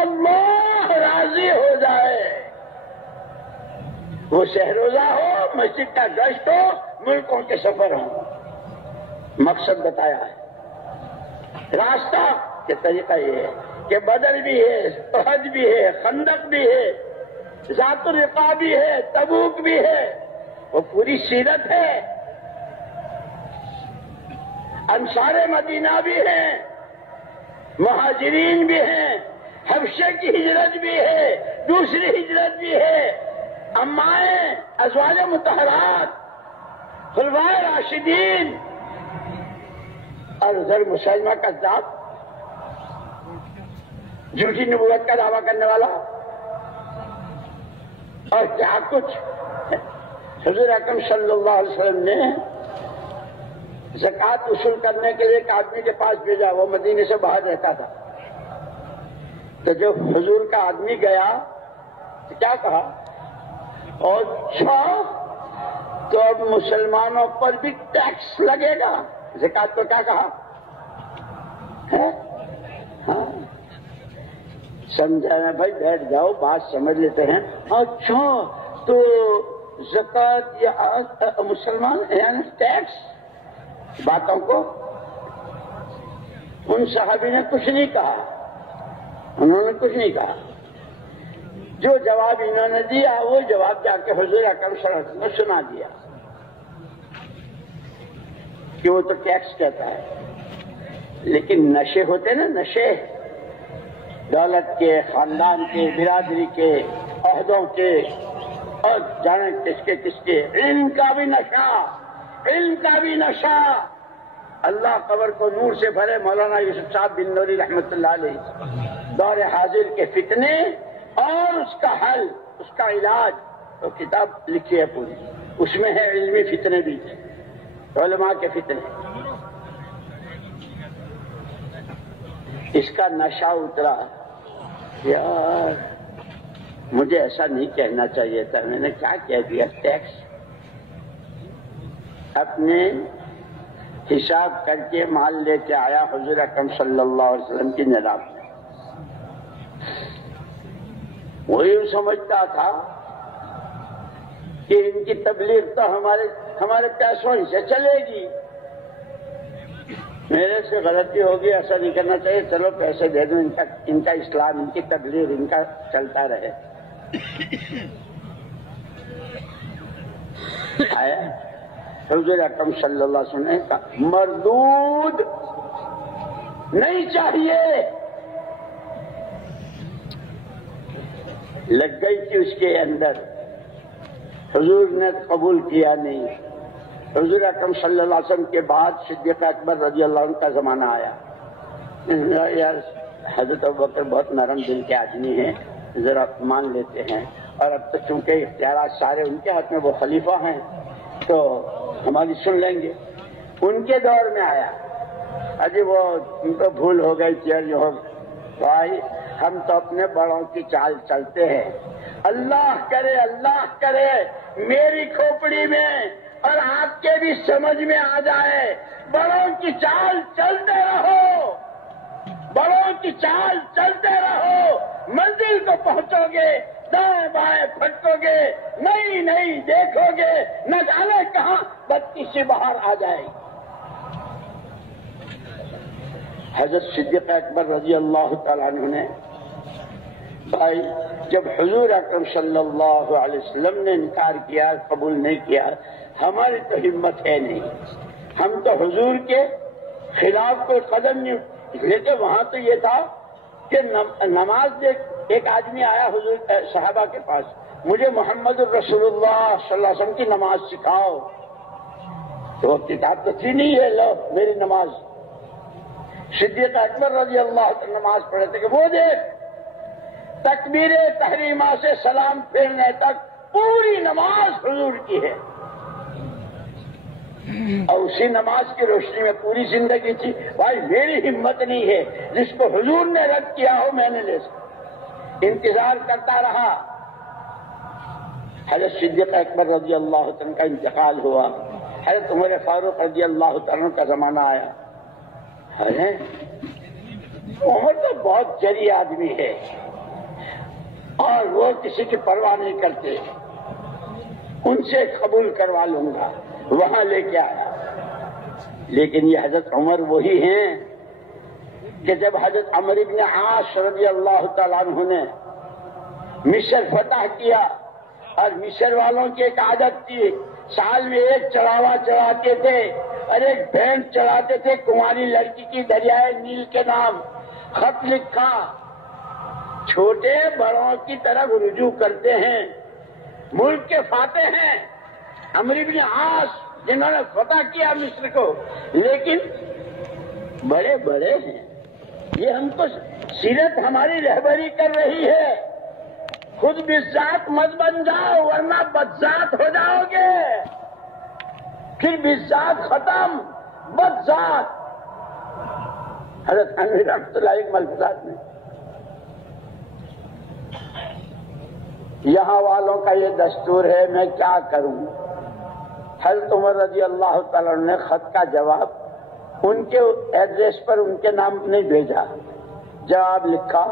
اللہ راضی ہو جائے۔ وہ شہروزہ ہو، مسجد کا گشت ہو، ملکوں کے سفر ہوں، مقصد بتایا ہے۔ راستہ کے طریقہ یہ ہے کہ بدر بھی ہے، احد بھی ہے، خندق بھی ہے، ذات الرقاع بھی ہے، تبوک بھی ہے، وہ پوری سیرت ہے۔ انصار مدینہ بھی ہیں، مہاجرین بھی ہیں، حبشے کی ہجرت بھی ہے، دوسری ہجرت بھی ہے، امائیں، ازواج مطہرات، خلفائے راشدین، اور ادھر مسلمہ کذاب، جھوٹی نبوت کا دعویٰ کرنے والا، اور کیا کچھ۔ حضور اکرم صلی اللہ علیہ وسلم نے زکوٰۃ وصول کرنے کے لیے ایک آدمی کے پاس بھیجا، وہ مدینے سے باہر رہتا تھا۔ تو جب حضور کا آدمی گیا تو کیا کہا، اور اچھا تو اب مسلمانوں پر بھی ٹیکس لگے گا۔ زکوٰۃ کو کیا کہا؟ ہاں سمجھا نا بھائی، بیٹھ جاؤ، بات سمجھ لیتے ہیں۔ اچھا تو زکوٰۃ یا مسلمان یعنی ٹیکس، باتوں کو ان صحابی نے کچھ نہیں کہا، انہوں نے کچھ نہیں کہا۔ جو جواب انہوں نے دیا وہ جواب جا کے حضور اکرم صلی اللہ علیہ وسلم نے سنا دیا کہ وہ تو ٹیکس کہتا ہے۔ لیکن نشے ہوتے نا، نشے دولت کے، خاندان کے، برادری کے، عہدوں کے، اور جانے کس کے، علم کا بھی نشہ، علم کا بھی نشہ۔ اللہ قبر کو نور سے بھرے مولانا یوسف صاحب بن نوری رحمۃ اللہ علیہ، دور حاضر کے فتنے اور اس کا حل، اس کا علاج، وہ کتاب لکھی ہے پوری، اس میں ہے علمی فتنے بھی، علماء کے فتنے۔ اس کا نشہ اترا، یار مجھے ایسا نہیں کہنا چاہیے تھا، میں نے کیا کہہ دیا، ٹیکس۔ اپنے حساب کر کے مال لے کے آیا حضور اکرم صلی اللہ علیہ وسلم کی نظام میں۔ وہ یوں سمجھتا تھا کہ ان کی تبلیغ تو ہمارے پیسوں ہی سے چلے گی، میرے سے غلطی ہوگی، ایسا نہیں کرنا چاہیے، چلو پیسے دے دوں، ان کا اسلام، ان کی تبلیغ، ان کا چلتا رہے۔ آیا حضور اکرم صلی اللہ علیہ وسلم نے کہا مردود نہیں چاہیے، لگ گئی تھی اس کے اندر، حضور نے قبول کیا نہیں۔ حضور اکرم صلی اللہ علیہ وسلم کے بعد صدیق اکبر رضی اللہ عنہ کا زمانہ آیا، یار حضرت ابوبکر بہت نرم دل کے آدمی ہیں، ذرا مان لیتے ہیں، اور اب تو چونکہ اختیارات سارے ان کے ہاتھ میں، وہ خلیفہ ہیں تو ہماری سن لیں گے۔ ان کے دور میں آیا، اجی وہ ان کو بھول ہو گئی تھی، بھائی ہم تو اپنے بڑوں کی چال چلتے ہیں، اللہ کرے میری کھوپڑی میں اور آپ کے بھی سمجھ میں آ جائے، بڑوں کی چال چلتے رہو، بڑوں کی چال چلتے رہو، منزل کو پہنچو گے، دائیں بائیں پھٹکو گے، نہیں دیکھو گے، نہ جانے کہاں 32 بہار آ جائے گی۔ حضرت صدیق اکبر رضی اللہ تعالیٰ عنہ نے بھائی جب حضور اکرم صلی اللہ علیہ وسلم نے انکار کیا، قبول نہیں کیا، ہماری تو ہمت ہے نہیں، ہم تو حضور کے خلاف کوئی قدم نہیں لیتے۔ وہاں تو یہ تھا کہ نماز ایک آدمی آیا حضور صحابہ کے پاس، مجھے محمد الرسول اللہ صلی اللہ علیہ وسلم کی نماز سکھاؤ۔ تو وہ کتاب تو تھی نہیں ہے، لو میری نماز۔ صدیق اکبر رضی اللہ عنہ نماز پڑھے تھے کہ وہ دیکھ تکبیر تحریمہ سے سلام پھیرنے تک پوری نماز حضور کی ہے، اور اسی نماز کی روشنی میں پوری زندگی تھی۔ بھائی میری ہمت نہیں ہے، جس کو حضور نے رد کیا ہو میں نے لے سکتا۔ انتظار کرتا رہا، حضرت صدیق اکبر رضی اللہ عنہ کا انتقال ہوا، حضرت عمر فاروق رضی اللہ عنہ کا زمانہ آیا۔ عمر تو بہت جری آدمی ہے اور وہ کسی کی پرواہ نہیں کرتے، ان سے قبول کروا لوں گا، وہاں لے کے آیا۔ لیکن یہ حضرت عمر وہی ہیں کہ جب حضرت عمرو بن عاص رضی اللہ تعالیٰ عنہ نے مصر فتح کیا، اور مصر والوں کی ایک عادت تھی، سال میں ایک چڑھاوا چڑھاتے تھے اور ایک بھینس چڑھاتے تھے کنواری لڑکی کی، دریائے نیل کے نام خط لکھا۔ چھوٹے بڑوں کی طرف رجوع کرتے ہیں، ملک کے فاتح ہیں عمرو بن عاص جنہوں نے فتح کیا مصر کو، لیکن بڑے بڑے ہیں۔ یہ ہم کو سیرت ہماری رہبری کر رہی ہے، خود بذات مت بن جاؤ ورنہ بدذات ہو جاؤ گے، پھر بذات ختم بدذات۔ حضرت انور رحمۃ اللہ علیہ ملفوظات میں یہاں والوں کا یہ دستور ہے، میں کیا کروں۔ حضرت عمر رضی اللہ تعالیٰ عنہ نے خط کا جواب ان کے ایڈریس پر ان کے نام نہیں بھیجا، جواب لکھا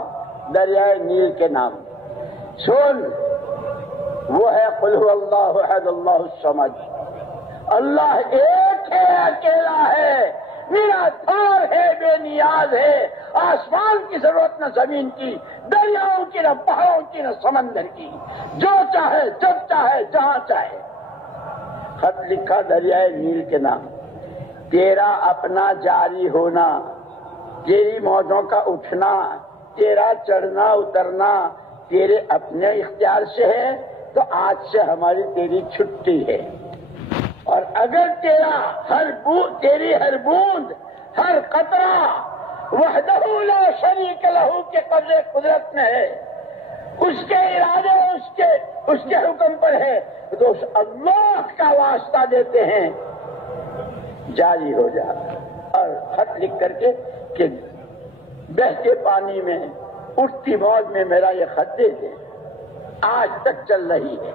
دریائے نیل کے نام۔ سن، وہ ہے قل هو اللہ احد اللہ الصمد، اللہ ایک ہے، اکیلا ہے، نراتار ہے، بے نیاز ہے، آسمان کی ضرورت نہ زمین کی، دریاؤں کی نہ پہاڑوں کی نہ سمندر کی، جو چاہے جب چاہے جہاں چاہے۔ خط لکھا دریائے نیل کے نام۔ تیرا اپنا جاری ہونا، تیری موجوں کا اٹھنا، تیرا چڑھنا اترنا تیرے اپنے اختیار سے ہے، تو آج سے ہماری تیری چھٹی ہے، اور اگر تیری ہر بوند ہر قطرہ وحدہ لا شریک لہ کے قبضے قدرت میں ہے، اس کے ارادے اس کے حکم پر ہے، تو اس اللہ کا واسطہ دیتے ہیں جاری ہو جا۔ اور خط لکھ کر کے کہ بہتے پانی میں اٹھتی موج میں میرا یہ خط دے دے، آج تک چل رہی ہے۔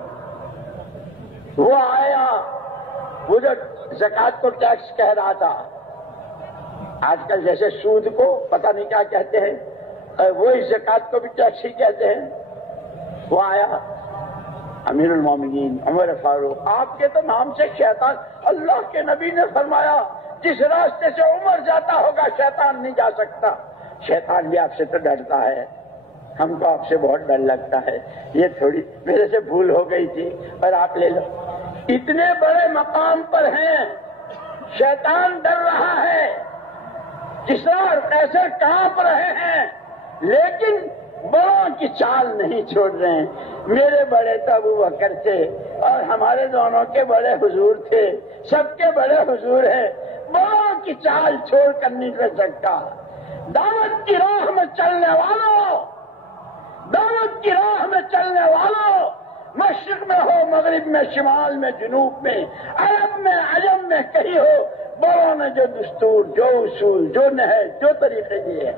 وہ آیا، وہ جو زکوٰۃ کو ٹیکس کہہ رہا تھا، آج کل جیسے سود کو پتہ نہیں کیا کہتے ہیں، وہی زکوٰۃ کو بھی ٹیکس ہی کہتے ہیں۔ وہ آیا امیر المومنین عمر فاروق، آپ کے تو نام سے شیطان، اللہ کے نبی نے فرمایا جس راستے سے عمر جاتا ہوگا شیطان نہیں جا سکتا۔ شیطان بھی آپ سے تو ڈرتا ہے، ہم کو آپ سے بہت ڈر لگتا ہے، یہ تھوڑی میرے سے بھول ہو گئی تھی، اور آپ لے لو۔ اتنے بڑے مقام پر ہیں، شیطان ڈر رہا ہے، کسریٰ اور قیصر کانپ رہے ہیں، لیکن بڑوں کی چال نہیں چھوڑ رہے ہیں۔ میرے بڑے تو ابو بکر تھے، اور ہمارے دونوں کے بڑے حضور تھے، سب کے بڑے حضور ہیں، بڑوں کی چال چھوڑ کر نہیں رہ سکتا۔ دعوت کی راہ میں چلنے والوں، دعوت کی راہ میں چلنے والوں، مشرق میں ہو، مغرب میں، شمال میں، جنوب میں، عرب میں، عجم میں، کہیں ہو، بڑوں نے جو دستور، جو اصول، جو نہج، جو طریقے دیے،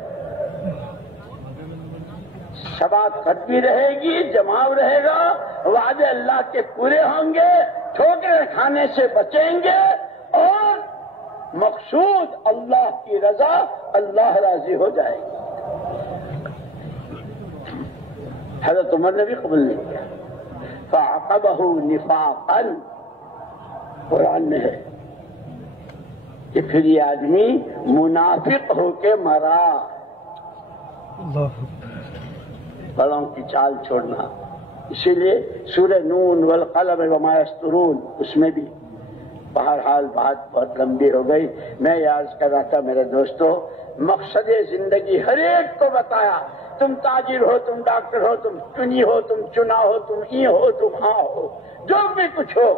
ثبات بھی رہے گی، جماؤ رہے گا، وعدے اللہ کے پورے ہوں گے، ٹھوکریں کھانے سے بچیں گے، اور مقصود اللہ کی رضا، اللہ راضی ہو جائے گی۔ حضرت عمر نے بھی قبول نہیں کیا، فعقبہ نفاقا، قرآن میں ہے کہ پھر یہ آدمی منافق ہو کے مرا. بڑوں کی چال چھوڑنا. اسی لیے سورہ نون والقلم وما یسطرون اس میں بھی بہرحال بات بہت لمبی ہو گئی. میں یہ عرض کر رہا تھا میرے دوستو، مقصد زندگی ہر ایک کو بتایا. تم تاجر ہو، تم ڈاکٹر ہو، تم چنی ہو، تم چنا ہو، تم ای ہو، تم ہاں ہو، جو بھی کچھ ہو،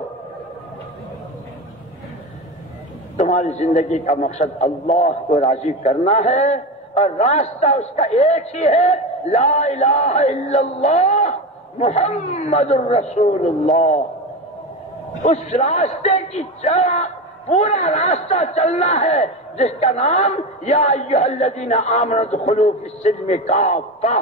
تمہاری زندگی کا مقصد اللہ کو راضی کرنا ہے، اور راستہ اس کا ایک ہی ہے، لا الہ الا اللہ محمد الرسول اللہ. اس راستے کی پورا راستہ چلنا ہے جس کا نام یا ایھا الذین آمنوا ادخلوا فی السلم کافہ.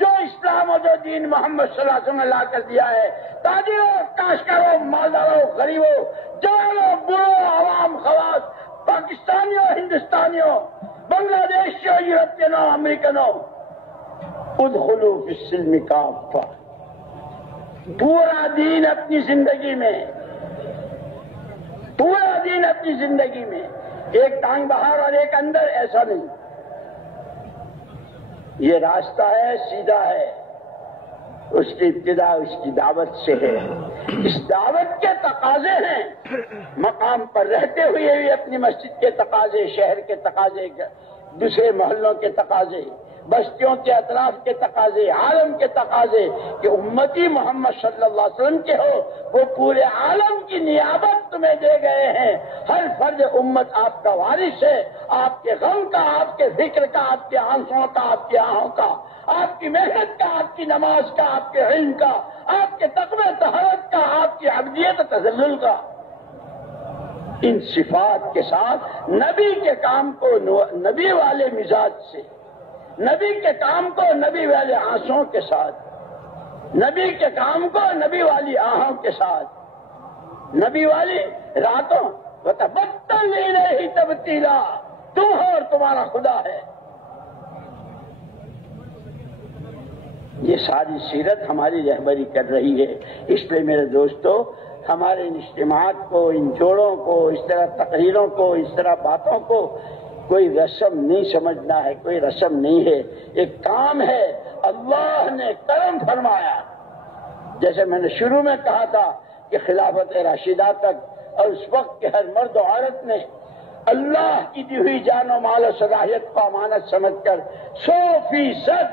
جو اسلام و جو دین محمد صلی اللہ علیہ وسلم نے لا کر دیا ہے، تاجروں، کاشتکاروں، مالداروں، غریبوں، جوانوں، بوڑھوں، عوام، خواص، پاکستانیوں، ہندوستانیوں، بنگلہ دیشیوں، یورپینوں، امریکنوں، ادخلوا فی السلم کافہ. پورا دین اپنی زندگی میں، پورا دین اپنی زندگی میں، ایک ٹانگ باہر اور ایک اندر، ایسا نہیں. یہ راستہ ہے، سیدھا ہے. اس کی ابتدا اس کی دعوت سے ہے. اس دعوت کے تقاضے ہیں، مقام پر رہتے ہوئے بھی اپنی مسجد کے تقاضے، شہر کے تقاضے، دوسرے محلوں کے تقاضے، بستیوں کے اطراف کے تقاضے، عالم کے تقاضے کہ امتی محمد صلی اللہ علیہ وسلم کے ہو. وہ پورے عالم کی نیابت تمہیں دے گئے ہیں. ہر فرد امت آپ کا وارث ہے. آپ کے غم کا، آپ کے فکر کا، آپ کے آنسوؤں کا، آپ کی آہوں کا، آپ کی محنت کا، آپ کی نماز کا، آپ کے علم کا، آپ کے تقوی طہارت کا، آپ کی عبدیت تذلل کا. ان صفات کے ساتھ نبی کے کام کو نبی والے مزاج سے، نبی کے کام کو نبی والے آنسوؤں کے ساتھ، نبی کے کام کو نبی والی آہوں کے ساتھ، نبی والی راتوں وتبتل الیہ تبتیلا. تم ہو اور تمہارا خدا ہے. یہ ساری سیرت ہماری رہبری کر رہی ہے. اس لیے میرے دوستو، ہمارے ان اجتماعات کو، ان جوڑوں کو، اس طرح تقریروں کو، اس طرح باتوں کو کوئی رسم نہیں سمجھنا ہے، کوئی رسم نہیں ہے. ایک کام ہے. اللہ نے کرم فرمایا. جیسے میں نے شروع میں کہا تھا کہ خلافت راشدہ تک اور اس وقت کے ہر مرد و عورت نے اللہ کی دی ہوئی جان و مال و صلاحیت کو امانت سمجھ کر 100%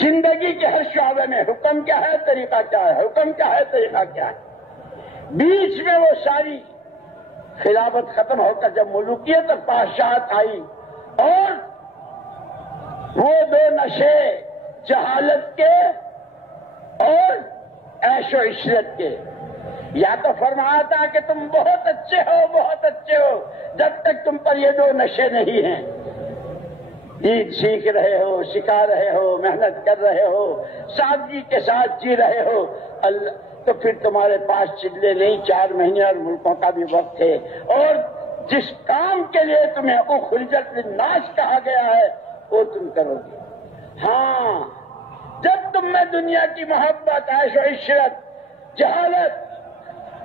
زندگی کے ہر شعبے میں حکم کیا ہے، طریقہ کیا ہے، حکم کیا ہے، طریقہ کیا ہے. بیچ میں وہ ساری خلافت ختم ہو کر جب ملوکیت اور بادشاہت آئی اور وہ دو نشے جہالت کے اور عیش و عشرت کے، یا تو فرمایا تھا کہ تم بہت اچھے ہو، بہت اچھے ہو جب تک تم پر یہ دو نشے نہیں ہیں. دین سیکھ رہے ہو، سکھا رہے ہو، محنت کر رہے ہو، سادگی کے ساتھ جی رہے ہو، تو پھر تمہارے پاس چلے نہیں 4 مہینے اور ملکوں کا بھی وقت ہے. اور جس کام کے لیے تمہیں اخرجت للناس کہا گیا ہے وہ تم کرو گے. ہاں، جب تم میں دنیا کی محبت، عیش و عشرت، جہالت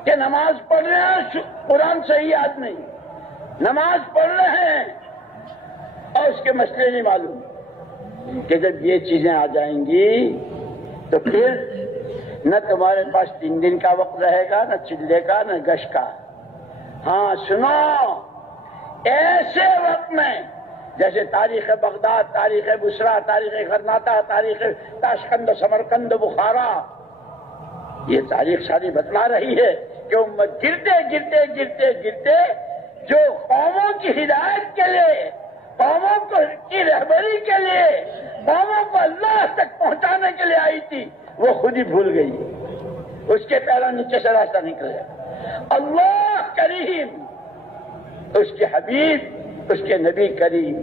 کہ نماز پڑھ رہے ہیں، قرآن صحیح یاد نہیں، نماز پڑھ رہے ہیں اور اس کے مسئلے نہیں معلوم، کہ جب یہ چیزیں آ جائیں گی تو پھر نہ تمہارے پاس 3 دن کا وقت رہے گا، نہ چلے کا، نہ گش کا. ہاں سنو، ایسے وقت میں جیسے تاریخ بغداد، تاریخ بصرہ، تاریخ غرناطہ، تاریخ تاشقند، سمرقند، بخارا، یہ تاریخ ساری بتلا رہی ہے کہ امت گرتے گرتے گرتے گرتے جو قوموں کی ہدایت کے لیے، قوموں کی رہبری کے لیے، قوموں کو اللہ تک پہنچانے کے لیے آئی تھی، وہ خود ہی بھول گئی. اس کے پیروں نیچے سے راستہ نکل گیا. اللہ کریم، اس کے حبیب، اس کے نبی کریم،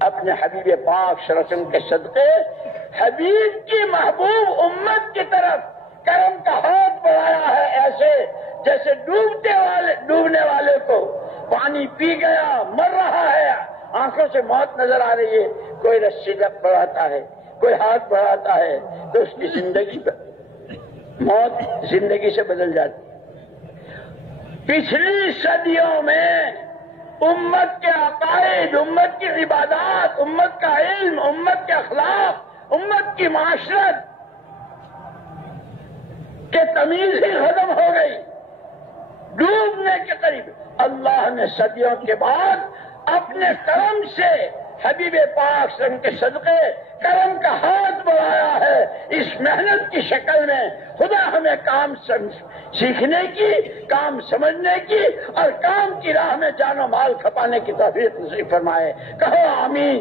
اپنے حبیب پاک صلی اللہ علیہ وسلم کے صدقے حبیب کی محبوب امت کی طرف کرم کا ہاتھ بڑھایا ہے، ایسے جیسے ڈوبنے والے کو پانی پی گیا، مر رہا ہے، آنکھوں سے موت نظر آ رہی ہے، کوئی رسی بڑھاتا ہے، کوئی ہاتھ بڑھاتا ہے تو اس کی زندگی موت زندگی سے بدل جاتی ہے. پچھلی صدیوں میں امت کے عقائد، امت کی عبادات، امت کا علم، امت کے اخلاق، امت کی معاشرت کہ تمیز ہی ختم ہو گئی، ڈوبنے کے قریب۔ اللہ نے صدیوں کے بعد اپنے کرم سے حبیب پاک صلی اللہ علیہ وسلم کے صدقے کرم کا ہاتھ بڑھایا ہے اس محنت کی شکل میں۔ خدا ہمیں کام سیکھنے کی، کام سمجھنے کی اور کام کی راہ میں جان و مال کھپانے کی توفیق نصیب فرمائے۔ کہو آمین۔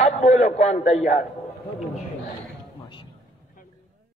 اب بولو کون تیار؟